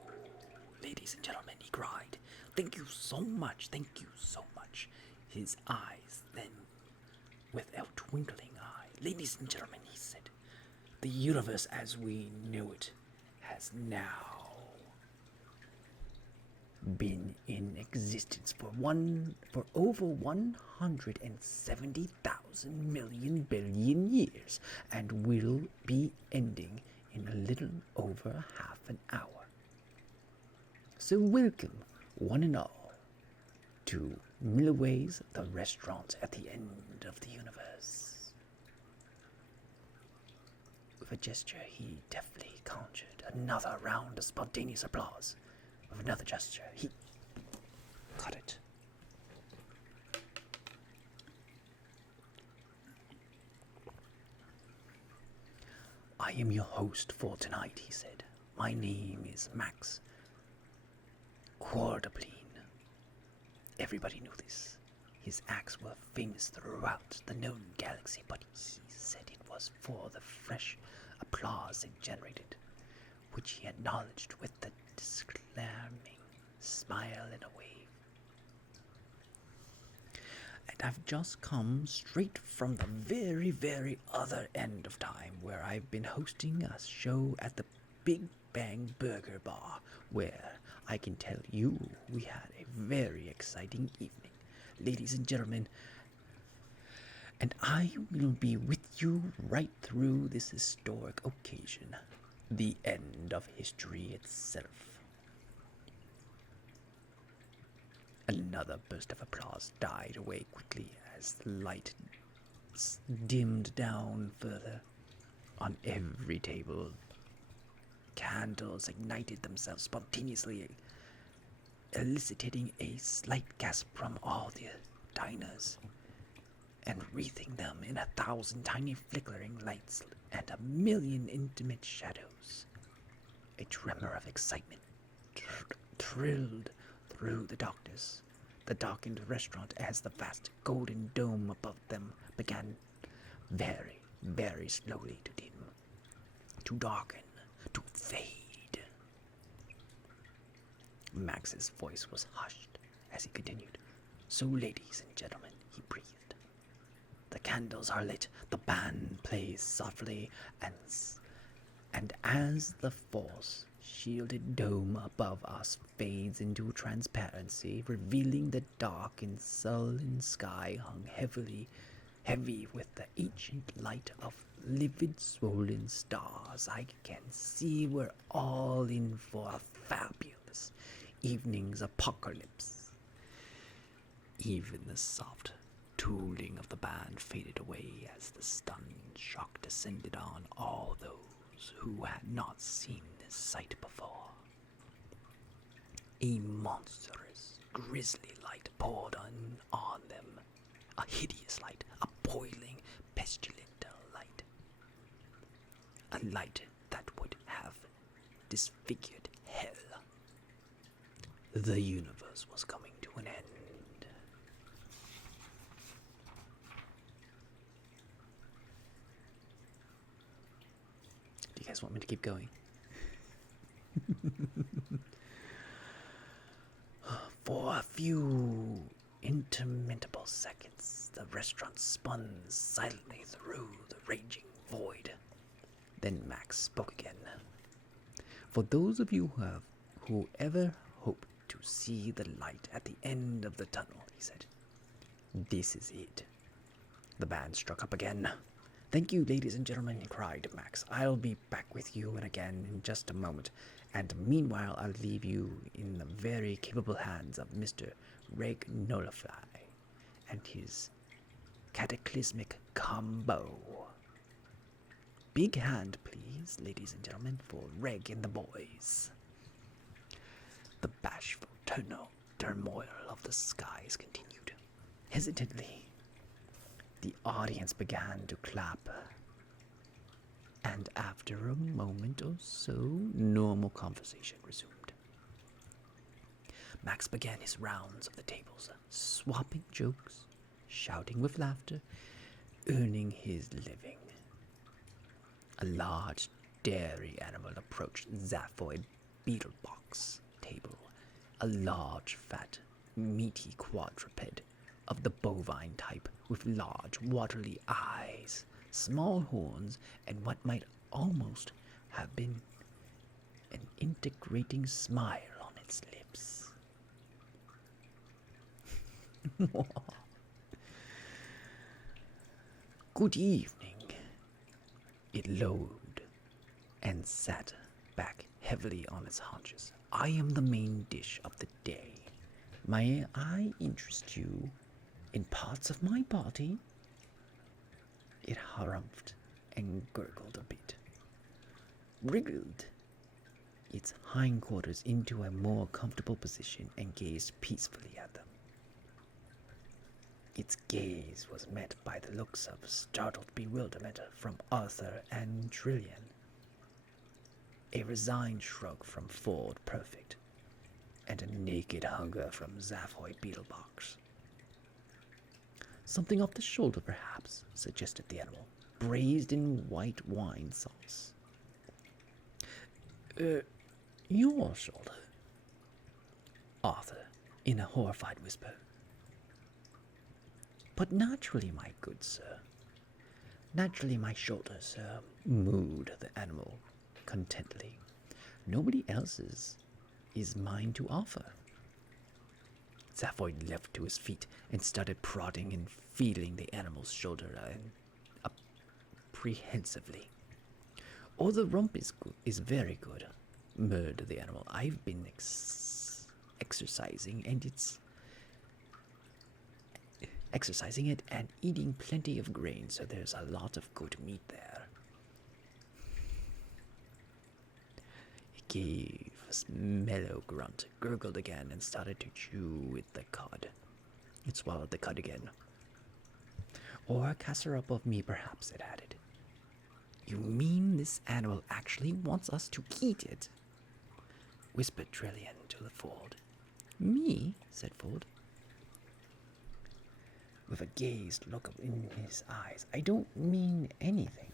ladies and gentlemen," he cried. "Thank you so much, thank you so much." His eyes then, with a twinkling eye, "Ladies and gentlemen," he said, "the universe as we knew it has now been in existence for over 170,000 million billion years, and will be ending in a little over half an hour. So welcome, one and all, to Millway's, the restaurant at the end of the universe." With a gesture, he deftly conjured another round of spontaneous applause. With another gesture, he cut it. "I am your host for tonight," he said. "My name is Max Quardapline." Everybody knew this. His acts were famous throughout the known galaxy, but he said it was for the fresh applause it generated, which he acknowledged with the disclaiming smile and a wave. "And I've just come straight from the very, very other end of time, where I've been hosting a show at the Big Bang Burger Bar, where I can tell you we had a very exciting evening. ladies and gentlemen, and I will be with you right through this historic occasion, the end of history itself. Another burst of applause died away quickly as the light dimmed down further. On every table, candles ignited themselves spontaneously, eliciting a slight gasp from all the diners, and wreathing them in 1,000 tiny flickering lights and 1,000,000 intimate shadows. A tremor of excitement thrilled through the darkened restaurant as the vast golden dome above them began very, very slowly to dim, to darken, to fade. Max's voice was hushed as he continued. So, ladies and gentlemen, he breathed. The candles are lit, the band plays softly, and as the force-shielded dome above us fades into transparency, revealing the dark and sullen sky hung heavy with the ancient light of livid swollen stars, I can see we're all in for a fabulous evening's apocalypse. Even the soft tooling of the band faded away as the stunned shock descended on all those who had not seen this sight before. A monstrous, grisly light poured on them, a hideous light, a boiling, pestilent light, a light that would have disfigured hell. The universe was coming to an end. Do you guys want me to keep going? For a few interminable seconds, the restaurant spun silently through the raging void. Then Max spoke again. For those of you who ever hoped to see the light at the end of the tunnel, he said, this is it. The band struck up again. Thank you, ladies and gentlemen, cried Max. I'll be back with you again in just a moment, and meanwhile I'll leave you in the very capable hands of Mr. Reg Nullify and his cataclysmic combo. Big hand, please, ladies and gentlemen, for Reg and the boys. The bashful turmoil of the skies continued. Hesitantly, the audience began to clap, and after a moment or so, normal conversation resumed. Max began his rounds of the tables, swapping jokes, shouting with laughter, earning his living. A large dairy animal approached Zaphoid Beetlebox table, a large, fat, meaty quadruped of the bovine type with large, watery eyes, small horns, and what might almost have been an integrating smile on its lips. Good evening. It lowed and sat back heavily on its haunches. I am the main dish of the day. May I interest you in parts of my body? It harumphed and gurgled a bit, wriggled its hindquarters into a more comfortable position, and gazed peacefully at them. Its gaze was met by the looks of startled bewilderment from Arthur and Trillian, a resigned shrug from Ford Perfect, and a naked hunger from Zaphoid Beetlebox. Something off the shoulder, perhaps, suggested the animal, braised in white wine sauce. Your shoulder? Arthur, in a horrified whisper. But naturally, my good sir. Naturally, my shoulder, sir, mooed the animal contentedly. Nobody else's is mine to offer. Zaphoid leapt to his feet and started prodding and feeling the animal's shoulder apprehensively. Oh, the rump is very good, murmured the animal. I've been exercising it and eating plenty of grain, so there's a lot of good meat there. It gave a mellow grunt, gurgled again, and started to chew with the cud. It swallowed the cud again. Or a casserole of me, perhaps, it added. You mean this animal actually wants us to eat it? Whispered Trillian to the Ford. Me? Said Ford, with a dazed look in his eyes. I don't mean anything.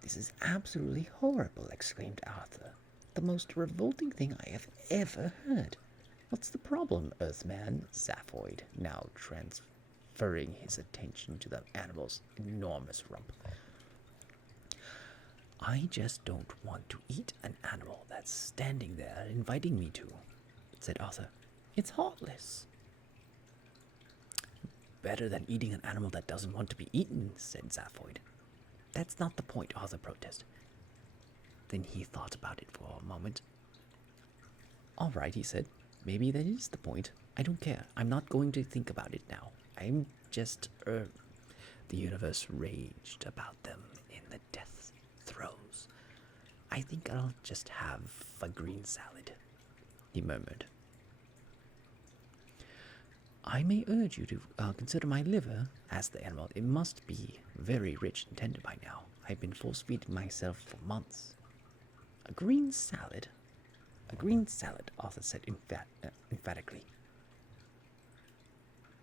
This is absolutely horrible, exclaimed Arthur. The most revolting thing I have ever heard. What's the problem, Earthman? Zaphoid, now transferring his attention to the animal's enormous rump. I just don't want to eat an animal that's standing there inviting me to, said Arthur. It's heartless. Better than eating an animal that doesn't want to be eaten, said Zaphoid. That's not the point, Arthur protested. Then he thought about it for a moment. All right, he said. Maybe that is the point. I don't care. I'm not going to think about it now. I'm just, The universe raged about them in the death throes. I think I'll just have a green salad, he murmured. I may urge you to consider my liver, asked the animal. It must be very rich and tender by now. I've been force-feeding myself for months. A green salad? A green salad, Arthur said emphatically.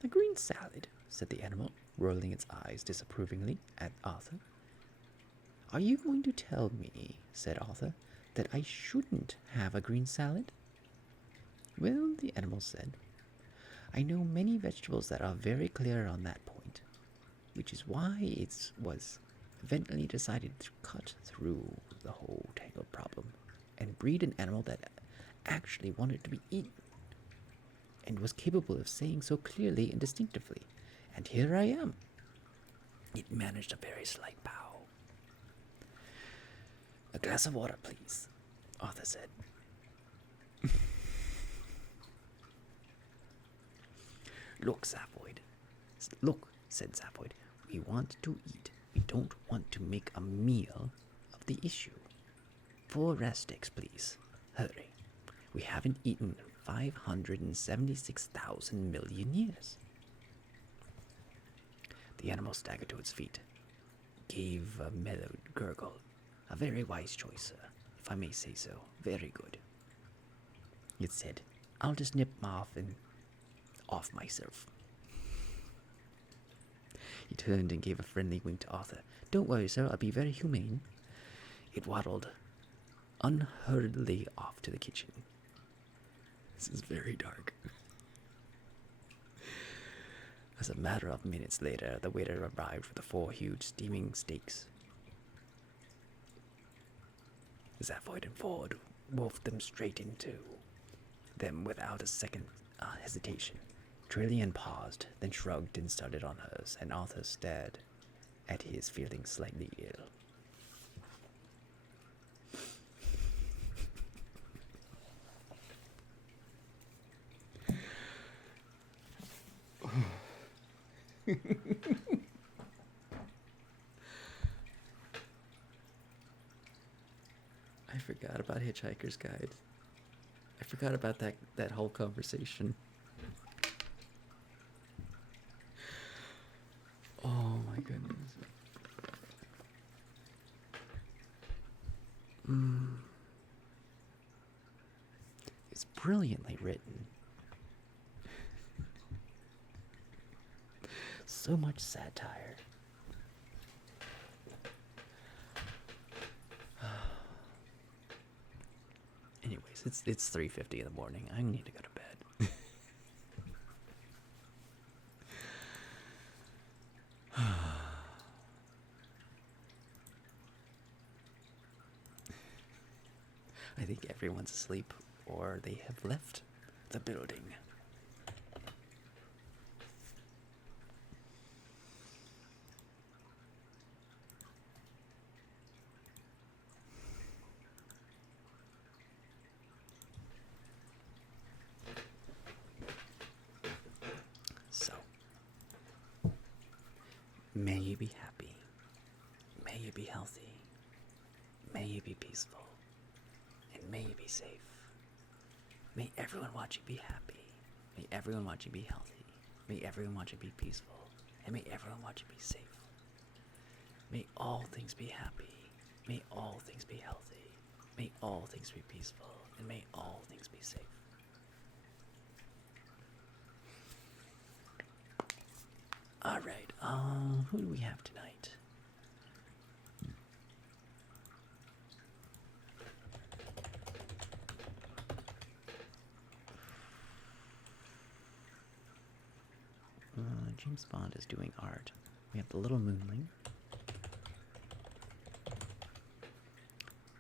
A green salad, said the animal, rolling its eyes disapprovingly at Arthur. Are you going to tell me, said Arthur, that I shouldn't have a green salad? Well, the animal said, I know many vegetables that are very clear on that point, which is why it was eventually decided to cut through the whole tangled problem and breed an animal that actually wanted to be eaten and was capable of saying so clearly and distinctively. And here I am. It managed a very slight bow. A glass of water, please, Arthur said. Look, said Zaphoid. We want to eat. We don't want to make a meal of the issue. 4 steaks, please. Hurry. We haven't eaten 576,000 million years. The animal staggered to its feet, gave a mellowed gurgle. A very wise choice, sir, if I may say so. Very good. It said, I'll just nip off myself. He turned and gave a friendly wink to Arthur. Don't worry, sir, I'll be very humane. It waddled unhurriedly off to the kitchen. This is very dark. As a matter of minutes later, the waiter arrived with the 4 huge steaming steaks. Zaphoid and Ford wolfed them straight into them without a second hesitation. Trillian paused, then shrugged and started on hers, and Arthur stared at his, feeling slightly ill. I forgot about Hitchhiker's Guide. I forgot about that whole conversation. Oh my goodness. It's brilliantly written. So much satire. Anyways, it's 3:50 in the morning. I need to go to bed. I think everyone's asleep or they have left the building. So, may you be happy. May you be healthy. May you be peaceful. And may you be safe. May everyone watching be happy. May everyone watching be healthy. May everyone watching be peaceful. And may everyone watching be safe. May all things be happy. May all things be healthy. May all things be peaceful. And may all things be safe. Alright, who do we have tonight? James Bond is doing art. We have the little moonling.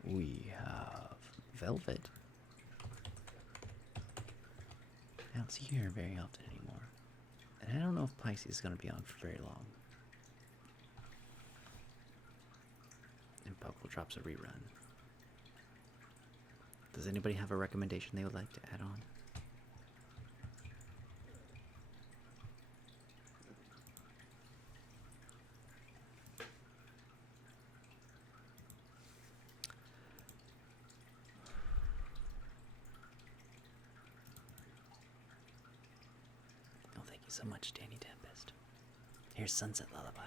We have Velvet. I don't see her very often anymore. And I don't know if Pisces is going to be on for very long. And Puckle drops a rerun. Does anybody have a recommendation they would like to add on? Oh, thank you so much, Danny Tempest. Here's Sunset Lullaby.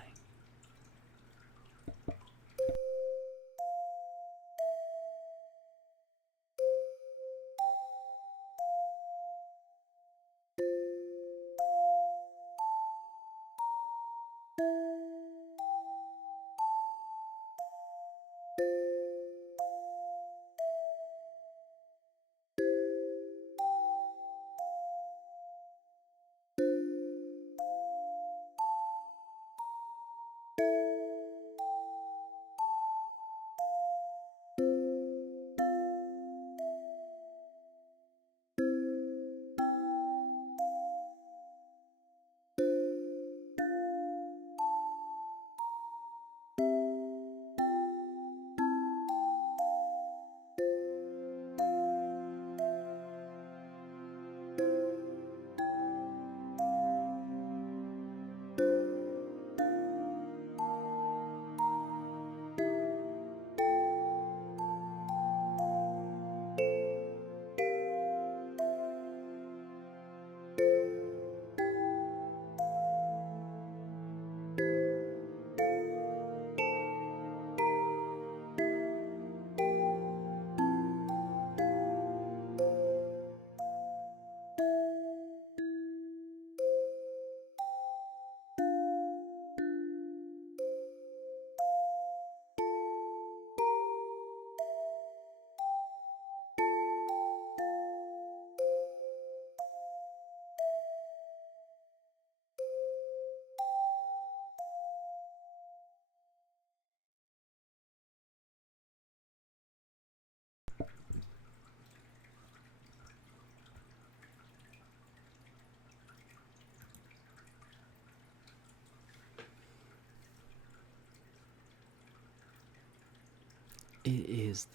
It is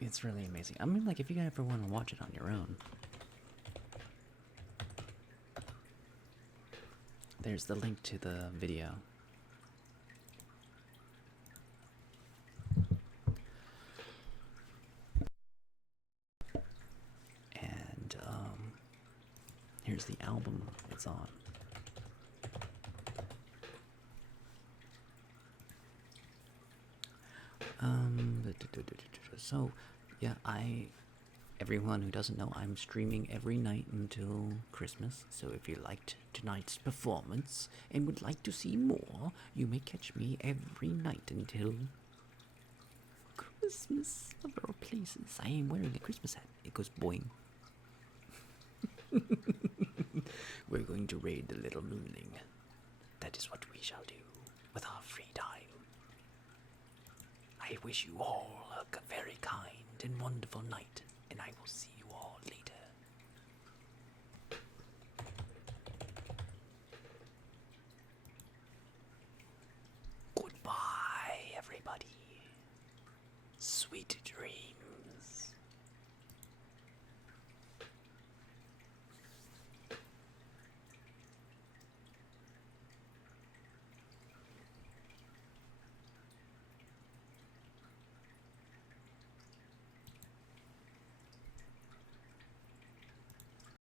it's really amazing. I mean, like, if you guys ever want to watch it on your own, there's the link to the video. And, here's the album it's on. So, yeah, everyone who doesn't know, I'm streaming every night until Christmas. So if you liked tonight's performance and would like to see more, you may catch me every night until Christmas of all places. I am wearing a Christmas hat. It goes boing. We're going to raid the little moonling. That is what we shall do with our free time. I wish you all a very kind and wonderful night, and I will see you all later.